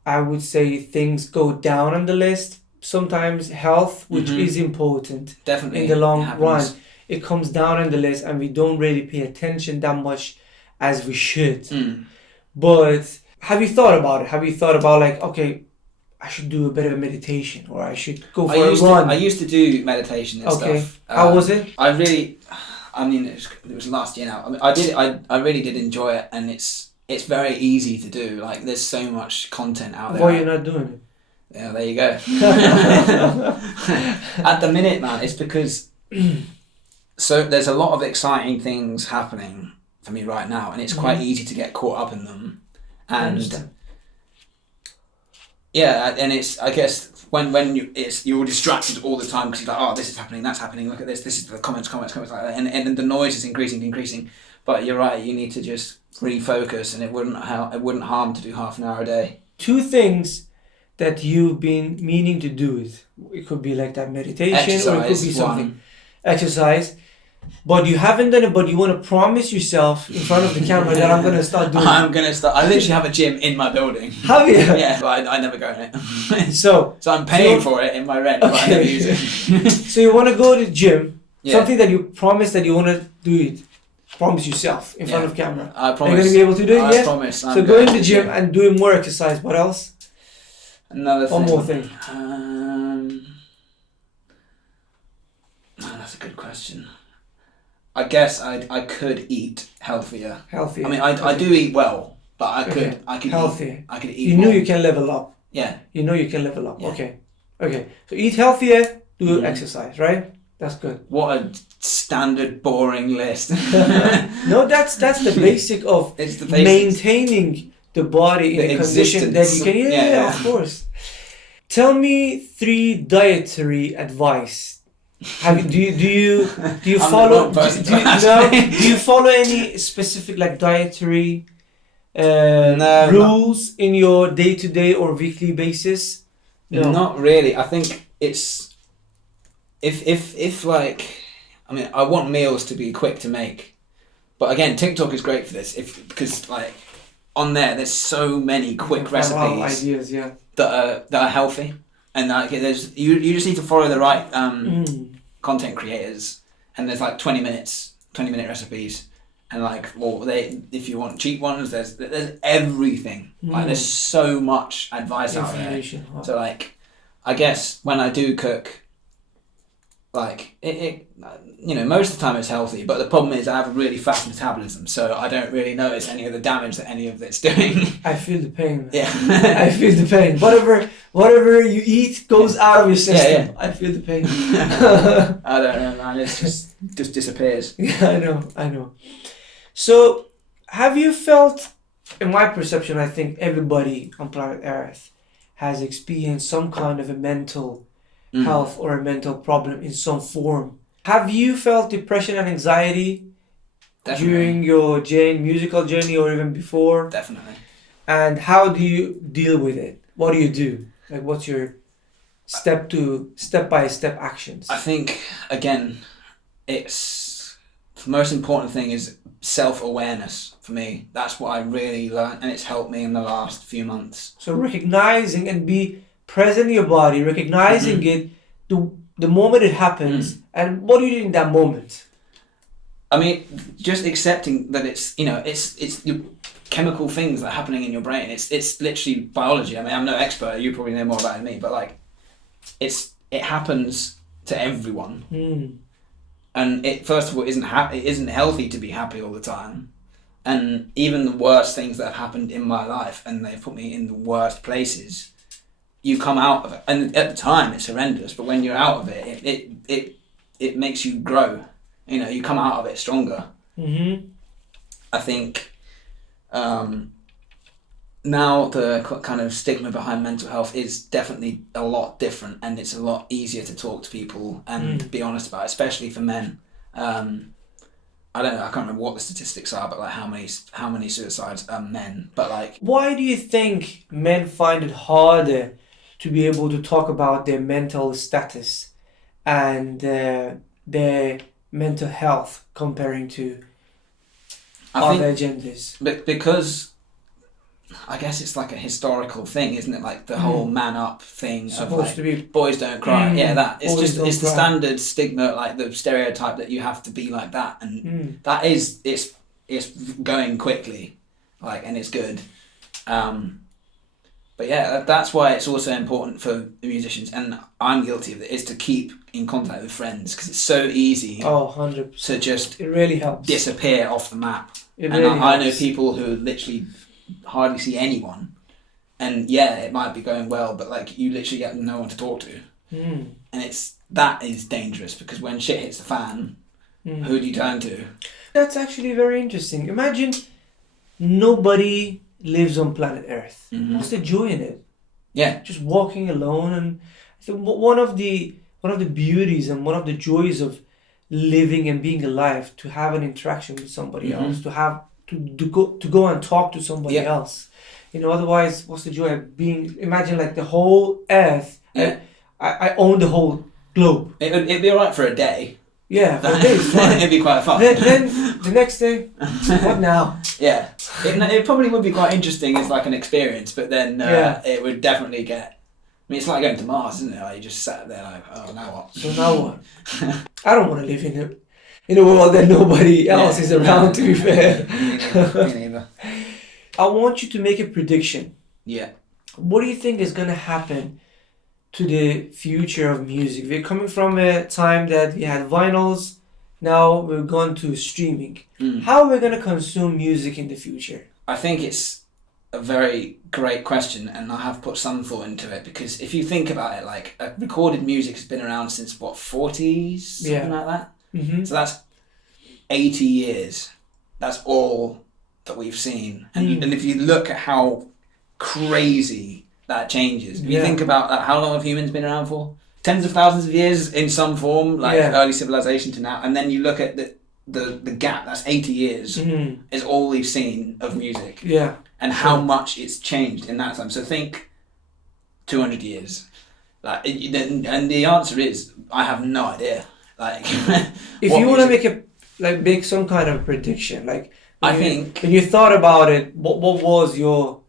I would say things go down on the list. Sometimes health, which is important, definitely in the long run, it comes down on the list, and we don't really pay attention that much as we should. But have you thought about it? Have you thought about like, okay, I should do a bit of a meditation, or I should go for a run? I used to do meditation and stuff. How was it? It was last year now. I mean, I really did enjoy it, and it's very easy to do. Like, there's so much content out there. Why you're not doing it? Yeah, there you go. At the minute, man, it's because so there's a lot of exciting things happening for me right now, and it's quite easy to get caught up in them. And Yeah, and it's, I guess, when you're distracted all the time because you're like, oh, this is happening, that's happening, look at this is the comments like that, and the noise is increasing. But you're right, you need to just refocus, and it wouldn't harm to do half an hour a day. 2 things that you've been meaning to do it. It could be like that meditation, Exercise, or it could be something. Exercise. But you haven't done it, but you want to promise yourself in front of the camera that I'm going to start doing it. I'm going to start. I literally have a gym in my building. Have you? Yeah, but I never go in it. So I'm paying for it in my rent, but I never use it. So you want to go to the gym, Yeah. something that you promise that you want to do it. Promise yourself in front of camera. I promise. Are you going to be able to do it? I promise. So go in the gym and doing more exercise. What else? Another thing. One more thing. That's a good question. I guess I could eat healthier. Healthier. I mean, I do eat well, but I could healthier. I could eat. You know more. you can level up. Yeah. You know you can level up. Yeah. Okay. So eat healthier, do exercise, right? That's good. What a standard, boring list. No, that's the basic of It's the basics. maintaining the body in a condition that you can. Yeah, of course. Tell me 3 dietary advice. Do you I'm follow? the wrong person to ask me. Do you follow any specific like dietary No, rules in your day-to-day or weekly basis? No. Not really. I think it's if like, I mean, I want meals to be quick to make, but again, TikTok is great for this because like on there's so many quick recipes Ideas, yeah. that are healthy, and like you just need to follow the right content creators, and there's like 20-minute recipes, and like, well, if you want cheap ones, there's everything. Like there's so much advice out there. So like, I guess when I do cook, like it most of the time it's healthy, but the problem is I have a really fast metabolism, so I don't really notice any of the damage that any of it's doing. I feel the pain. Yeah. I feel the pain. Whatever you eat goes out of your system. Yeah. I feel the pain. I don't know, man. It just disappears. Yeah, I know. So, have you felt, in my perception, I think everybody on planet Earth has experienced some kind of a mental health or a mental problem in some form. Have you felt depression and anxiety during your musical journey or even before? Definitely. And how do you deal with it? What do you do? Like, what's your step-by-step actions? I think, again, it's the most important thing is self-awareness for me. That's what I really learned, and it's helped me in the last few months. So recognizing and be present in your body, recognizing it the moment it happens, and what do you do in that moment? I mean, just accepting that it's the chemical things that are happening in your brain. It's literally biology. I mean, I'm no expert. You probably know more about it than me, but like, it happens to everyone. And it, first of all, it isn't healthy to be happy all the time. And even the worst things that have happened in my life, and they've put me in the worst places, you come out of it. And at the time, it's horrendous. But when you're out of it, it makes you grow. You come out of it stronger. I think now the kind of stigma behind mental health is definitely a lot different, and it's a lot easier to talk to people and be honest about it, especially for men. I don't know, I can't remember what the statistics are, but like how many suicides are men, but like... Why do you think men find it harder to be able to talk about their mental status and their mental health comparing to other genders? Because I guess it's like a historical thing, isn't it? Like the whole man up thing. Supposed to be boys don't cry. Yeah, that it's boys the standard stigma, like the stereotype that you have to be like that, and that is it's going quickly, like, and it's good. But yeah, that's why it's also important for the musicians, and I'm guilty of it, is to keep in contact with friends, because it's so easy 100%. to just it really helps disappear off the map. I know people who literally hardly see anyone, and yeah, it might be going well, but like you literally get no one to talk to, and that is dangerous, because when shit hits the fan, who do you turn to? That's actually very interesting. Imagine nobody lives on planet Earth. What's the joy in it? Yeah. Just walking alone, and I think one of the beauties and one of the joys of living and being alive, to have an interaction with somebody else, to have to go and talk to somebody else. You know, otherwise, what's the joy of being? Imagine like the whole earth. Yeah. I own the whole globe. It'd be alright for a day. Yeah, for a day it's fine. It'd be quite fun. Then the next day, what now? Yeah, it probably would be quite interesting as like an experience, but then it would definitely get. I mean, it's like going to Mars, isn't it? Like you just sat there like, oh, now what? So now what? I don't want to live in a world that nobody else is around. To be fair, me neither. I want you to make a prediction. Yeah. What do you think is going to happen to the future of music? We're coming from a time that we had vinyls. Now we're going to streaming. How are we going to consume music in the future? I think it's a very great question, and I have put some thought into it, because if you think about it, like recorded music has been around since what, 40s, something like that. So that's 80 years. That's all that we've seen, and if you look at how crazy that changes, if you think about how long have humans been around for? Tens of thousands of years in some form, like early civilization to now, and then you look at the gap. That's 80 years is all we've seen of music. Yeah. And how much it's changed in that time. So think 200 years. Like, and the answer is, I have no idea. Like, if you want to make some kind of prediction, like I think when you thought about it, what was your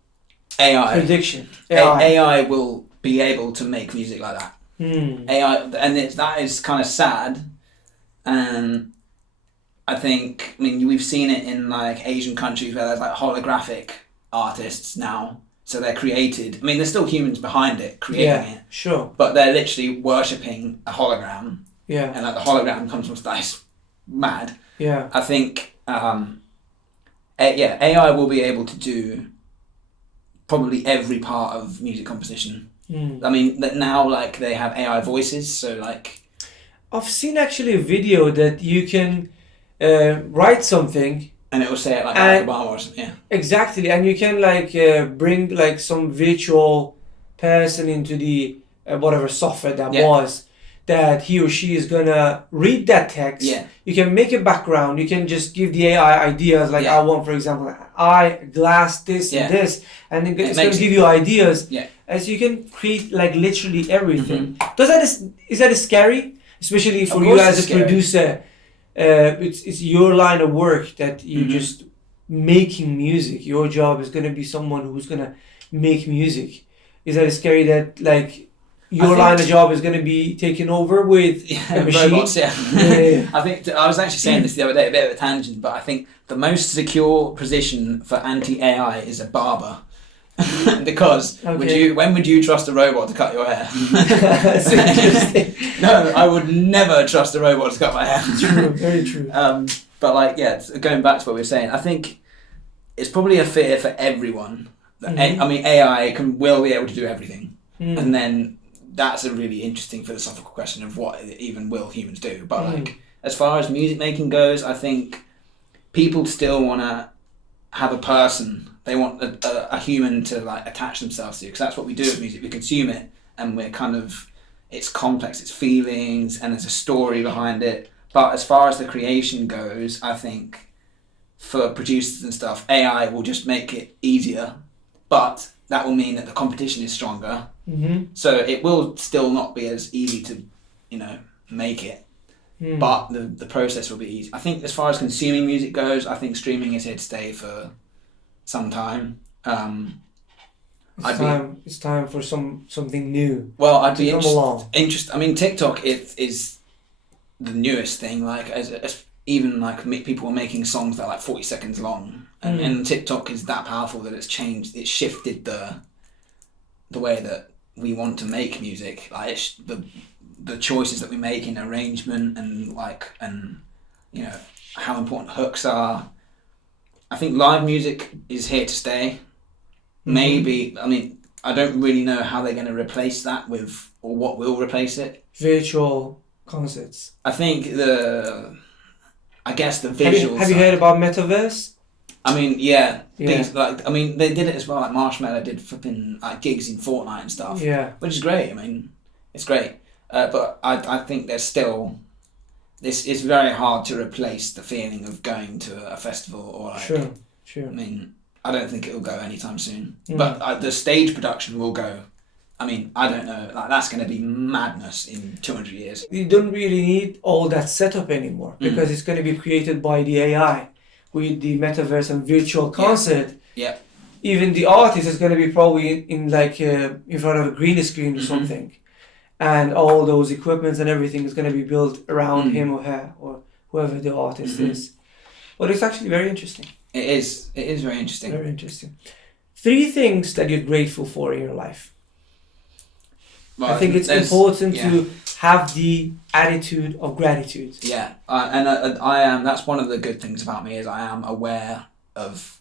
AI prediction? AI will be able to make music like that. AI, and that is kind of sad. I think, I mean, we've seen it in like Asian countries where there's like holographic artists now. So they're created. I mean, there's still humans behind it creating it. Sure. But they're literally worshipping a hologram. Yeah. And like the hologram comes from space. Mad. Yeah. I think, AI will be able to do probably every part of music composition. I mean, that now like they have AI voices, so like. I've seen actually a video that you can write something. And it will say it like Barack Obama or something, yeah. Exactly, and you can like bring like some virtual person into the whatever software that was, that he or she is gonna read that text. Yeah. You can make a background. You can just give the AI ideas. Like I want, for example, glass, this and this, and it's gonna give you ideas. Yeah. And so you can create like literally everything. Is that scary? Especially for you as a producer. It's your line of work that you're just making music. Your job is gonna be someone who's gonna make music. Is that scary that like your line of job is gonna be taken over with a machine? Robots, yeah. I think I was actually saying this the other day, a bit of a tangent, but I think the most secure position for anti-AI is a barber. Because when would you trust a robot to cut your hair? That's interesting. No, I would never trust a robot to cut my hair. True, very true. But like, going back to what we were saying, I think it's probably a fear for everyone. I mean, AI will be able to do everything, and then that's a really interesting philosophical question of what even will humans do. But like, as far as music making goes, I think people still want to have a person. They want a human to like attach themselves to, because that's what we do with music. We consume it, and we're kind of, it's complex, it's feelings, and there's a story behind it. But as far as the creation goes, I think for producers and stuff, AI will just make it easier, but that will mean that the competition is stronger. So it will still not be as easy to, make it. But the process will be easy. I think as far as consuming music goes, I think streaming is here to stay for some time. It's time for something new. Well, I'd be interested. I mean, TikTok is the newest thing. Like, as even like people are making songs that are like 40 seconds long, and TikTok is that powerful that it's changed. It's shifted the way that we want to make music. Like the choices that we make in arrangement and how important hooks are. I think live music is here to stay. Maybe, I mean, I don't really know how they're going to replace that with, or what will replace it. Virtual concerts. I think the visual Have you heard about Metaverse? I mean, I mean, they did it as well. Like Marshmello did flipping like gigs in Fortnite and stuff. Yeah. Which is great. I mean, it's great. But I think there's still, this is very hard to replace the feeling of going to a festival or like. Sure. I mean, I don't think it'll go anytime soon. But the stage production will go. I mean, I don't know. Like that's going to be madness in 200 years. You don't really need all that setup anymore because it's going to be created by the AI with the metaverse and virtual concert. Yeah. Even the artist is going to be probably in front of a green screen or something, and all those equipments and everything is going to be built around him or her or whoever the artist is. But it's actually very interesting. It is. It is very interesting. Very interesting. 3 things that you're grateful for in your life. Well, I think it's important to have the attitude of gratitude. Yeah, and I am. That's one of the good things about me is I am aware of.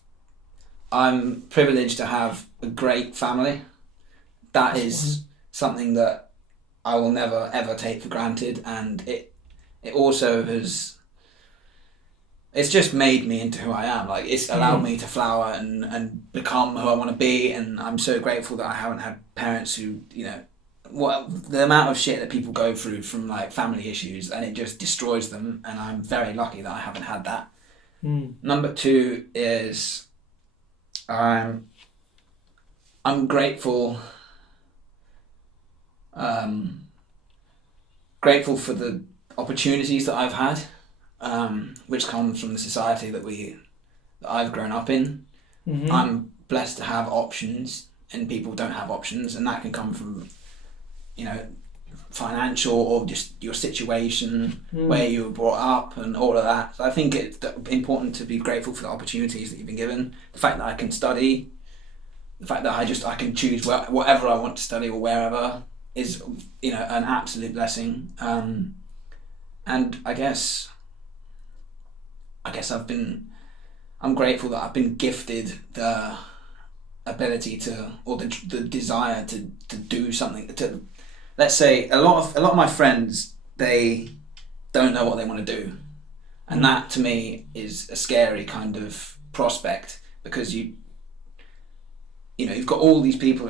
I'm privileged to have a great family. That is something that I will never ever take for granted, and it also has. It's just made me into who I am. Like it's allowed me to flower and become who I want to be, and I'm so grateful that I haven't had parents who the amount of shit that people go through from like family issues and it just destroys them, and I'm very lucky that I haven't had that. Number 2 is I'm grateful grateful for the opportunities that I've had, which comes from the society that I've grown up in. I'm blessed to have options and people don't have options, and that can come from financial or just your situation, where you were brought up and all of that. So I think it's important to be grateful for the opportunities that you've been given. The fact that I can study, the fact that I can choose whatever I want to study or wherever is an absolute blessing. And I guess I'm grateful that I've been gifted the ability to, or the desire to do something. To, let's say a lot of my friends, they don't know what they want to do, and that to me is a scary kind of prospect, because you've got all these people,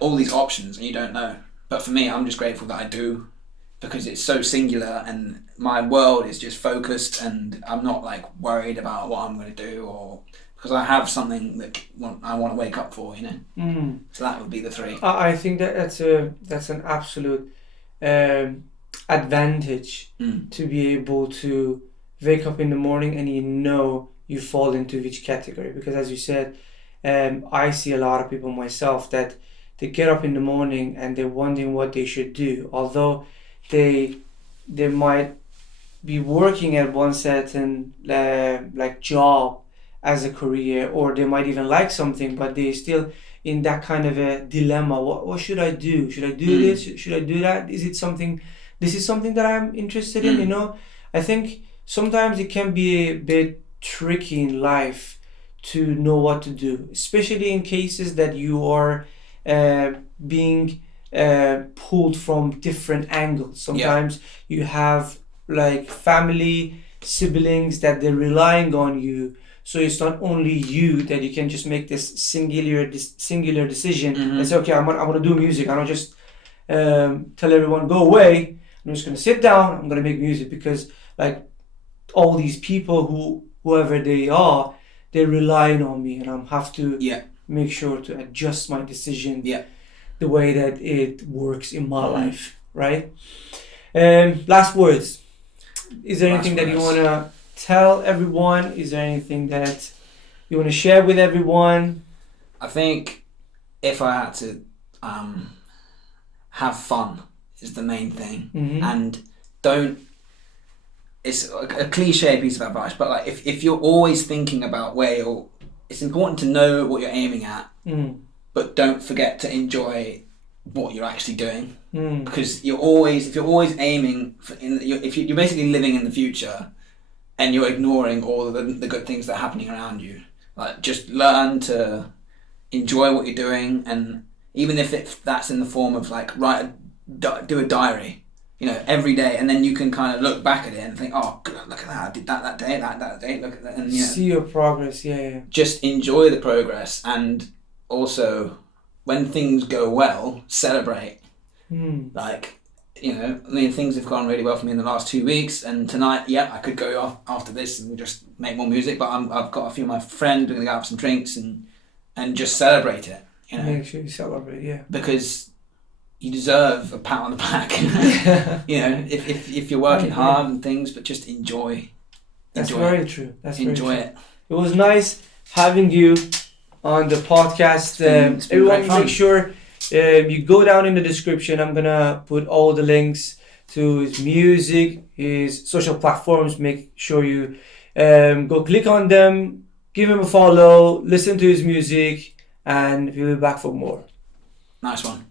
all these options, and you don't know. But for me, I'm just grateful that I do, because it's so singular and my world is just focused, and I'm not like worried about what I'm going to do, or because I have something that I want to wake up for, So that would be the 3. I think that's an absolute advantage to be able to wake up in the morning and you fall into which category. Because as you said, I see a lot of people myself that they get up in the morning and they're wondering what they should do, although they might be working at one certain job as a career, or they might even like something, but they're still in that kind of a dilemma. What should I do? Should I do this? Should I do that? This is something that I'm interested in, I think sometimes it can be a bit tricky in life to know what to do, especially in cases that you are being pulled from different angles. Sometimes you have like family, siblings that they're relying on you. So it's not only you that you can just make this singular decision and say, okay, I'm gonna do music. I don't just tell everyone go away. I'm just gonna sit down. I'm gonna make music, because like all these people whoever they are, they're relying on me, and I have to make sure to adjust my decision the way that it works in my life, right? Last words. Is there anything that you wanna tell everyone? Is there anything that you want to share with everyone? I think if I had to have fun is the main thing, and it's a cliche piece of advice, but like if you're always thinking about it's important to know what you're aiming at, but don't forget to enjoy what you're actually doing, because if you're always aiming if you're basically living in the future and you're ignoring all of the good things that are happening around you. Like, just learn to enjoy what you're doing, and even if that's in the form of like do a diary. every day, and then you can kind of look back at it and think, oh, look at that, I did that day, that day, look at that, and see your progress. Yeah. Just enjoy the progress, and also when things go well, celebrate. Like, things have gone really well for me in the last 2 weeks, and tonight, I could go off after this and just make more music, but I've got a few of my friends, we're going to go have some drinks and just celebrate it. Make sure you celebrate, yeah. Because you deserve a pat on the back. If you're working hard and things, but just enjoy. That's very true. Enjoy it. It was nice having you on the podcast. It's been everyone, make sure you go down in the description. I'm gonna put all the links to his music, his social platforms. Make sure you go click on them, give him a follow, listen to his music, and we'll be back for more. Nice one.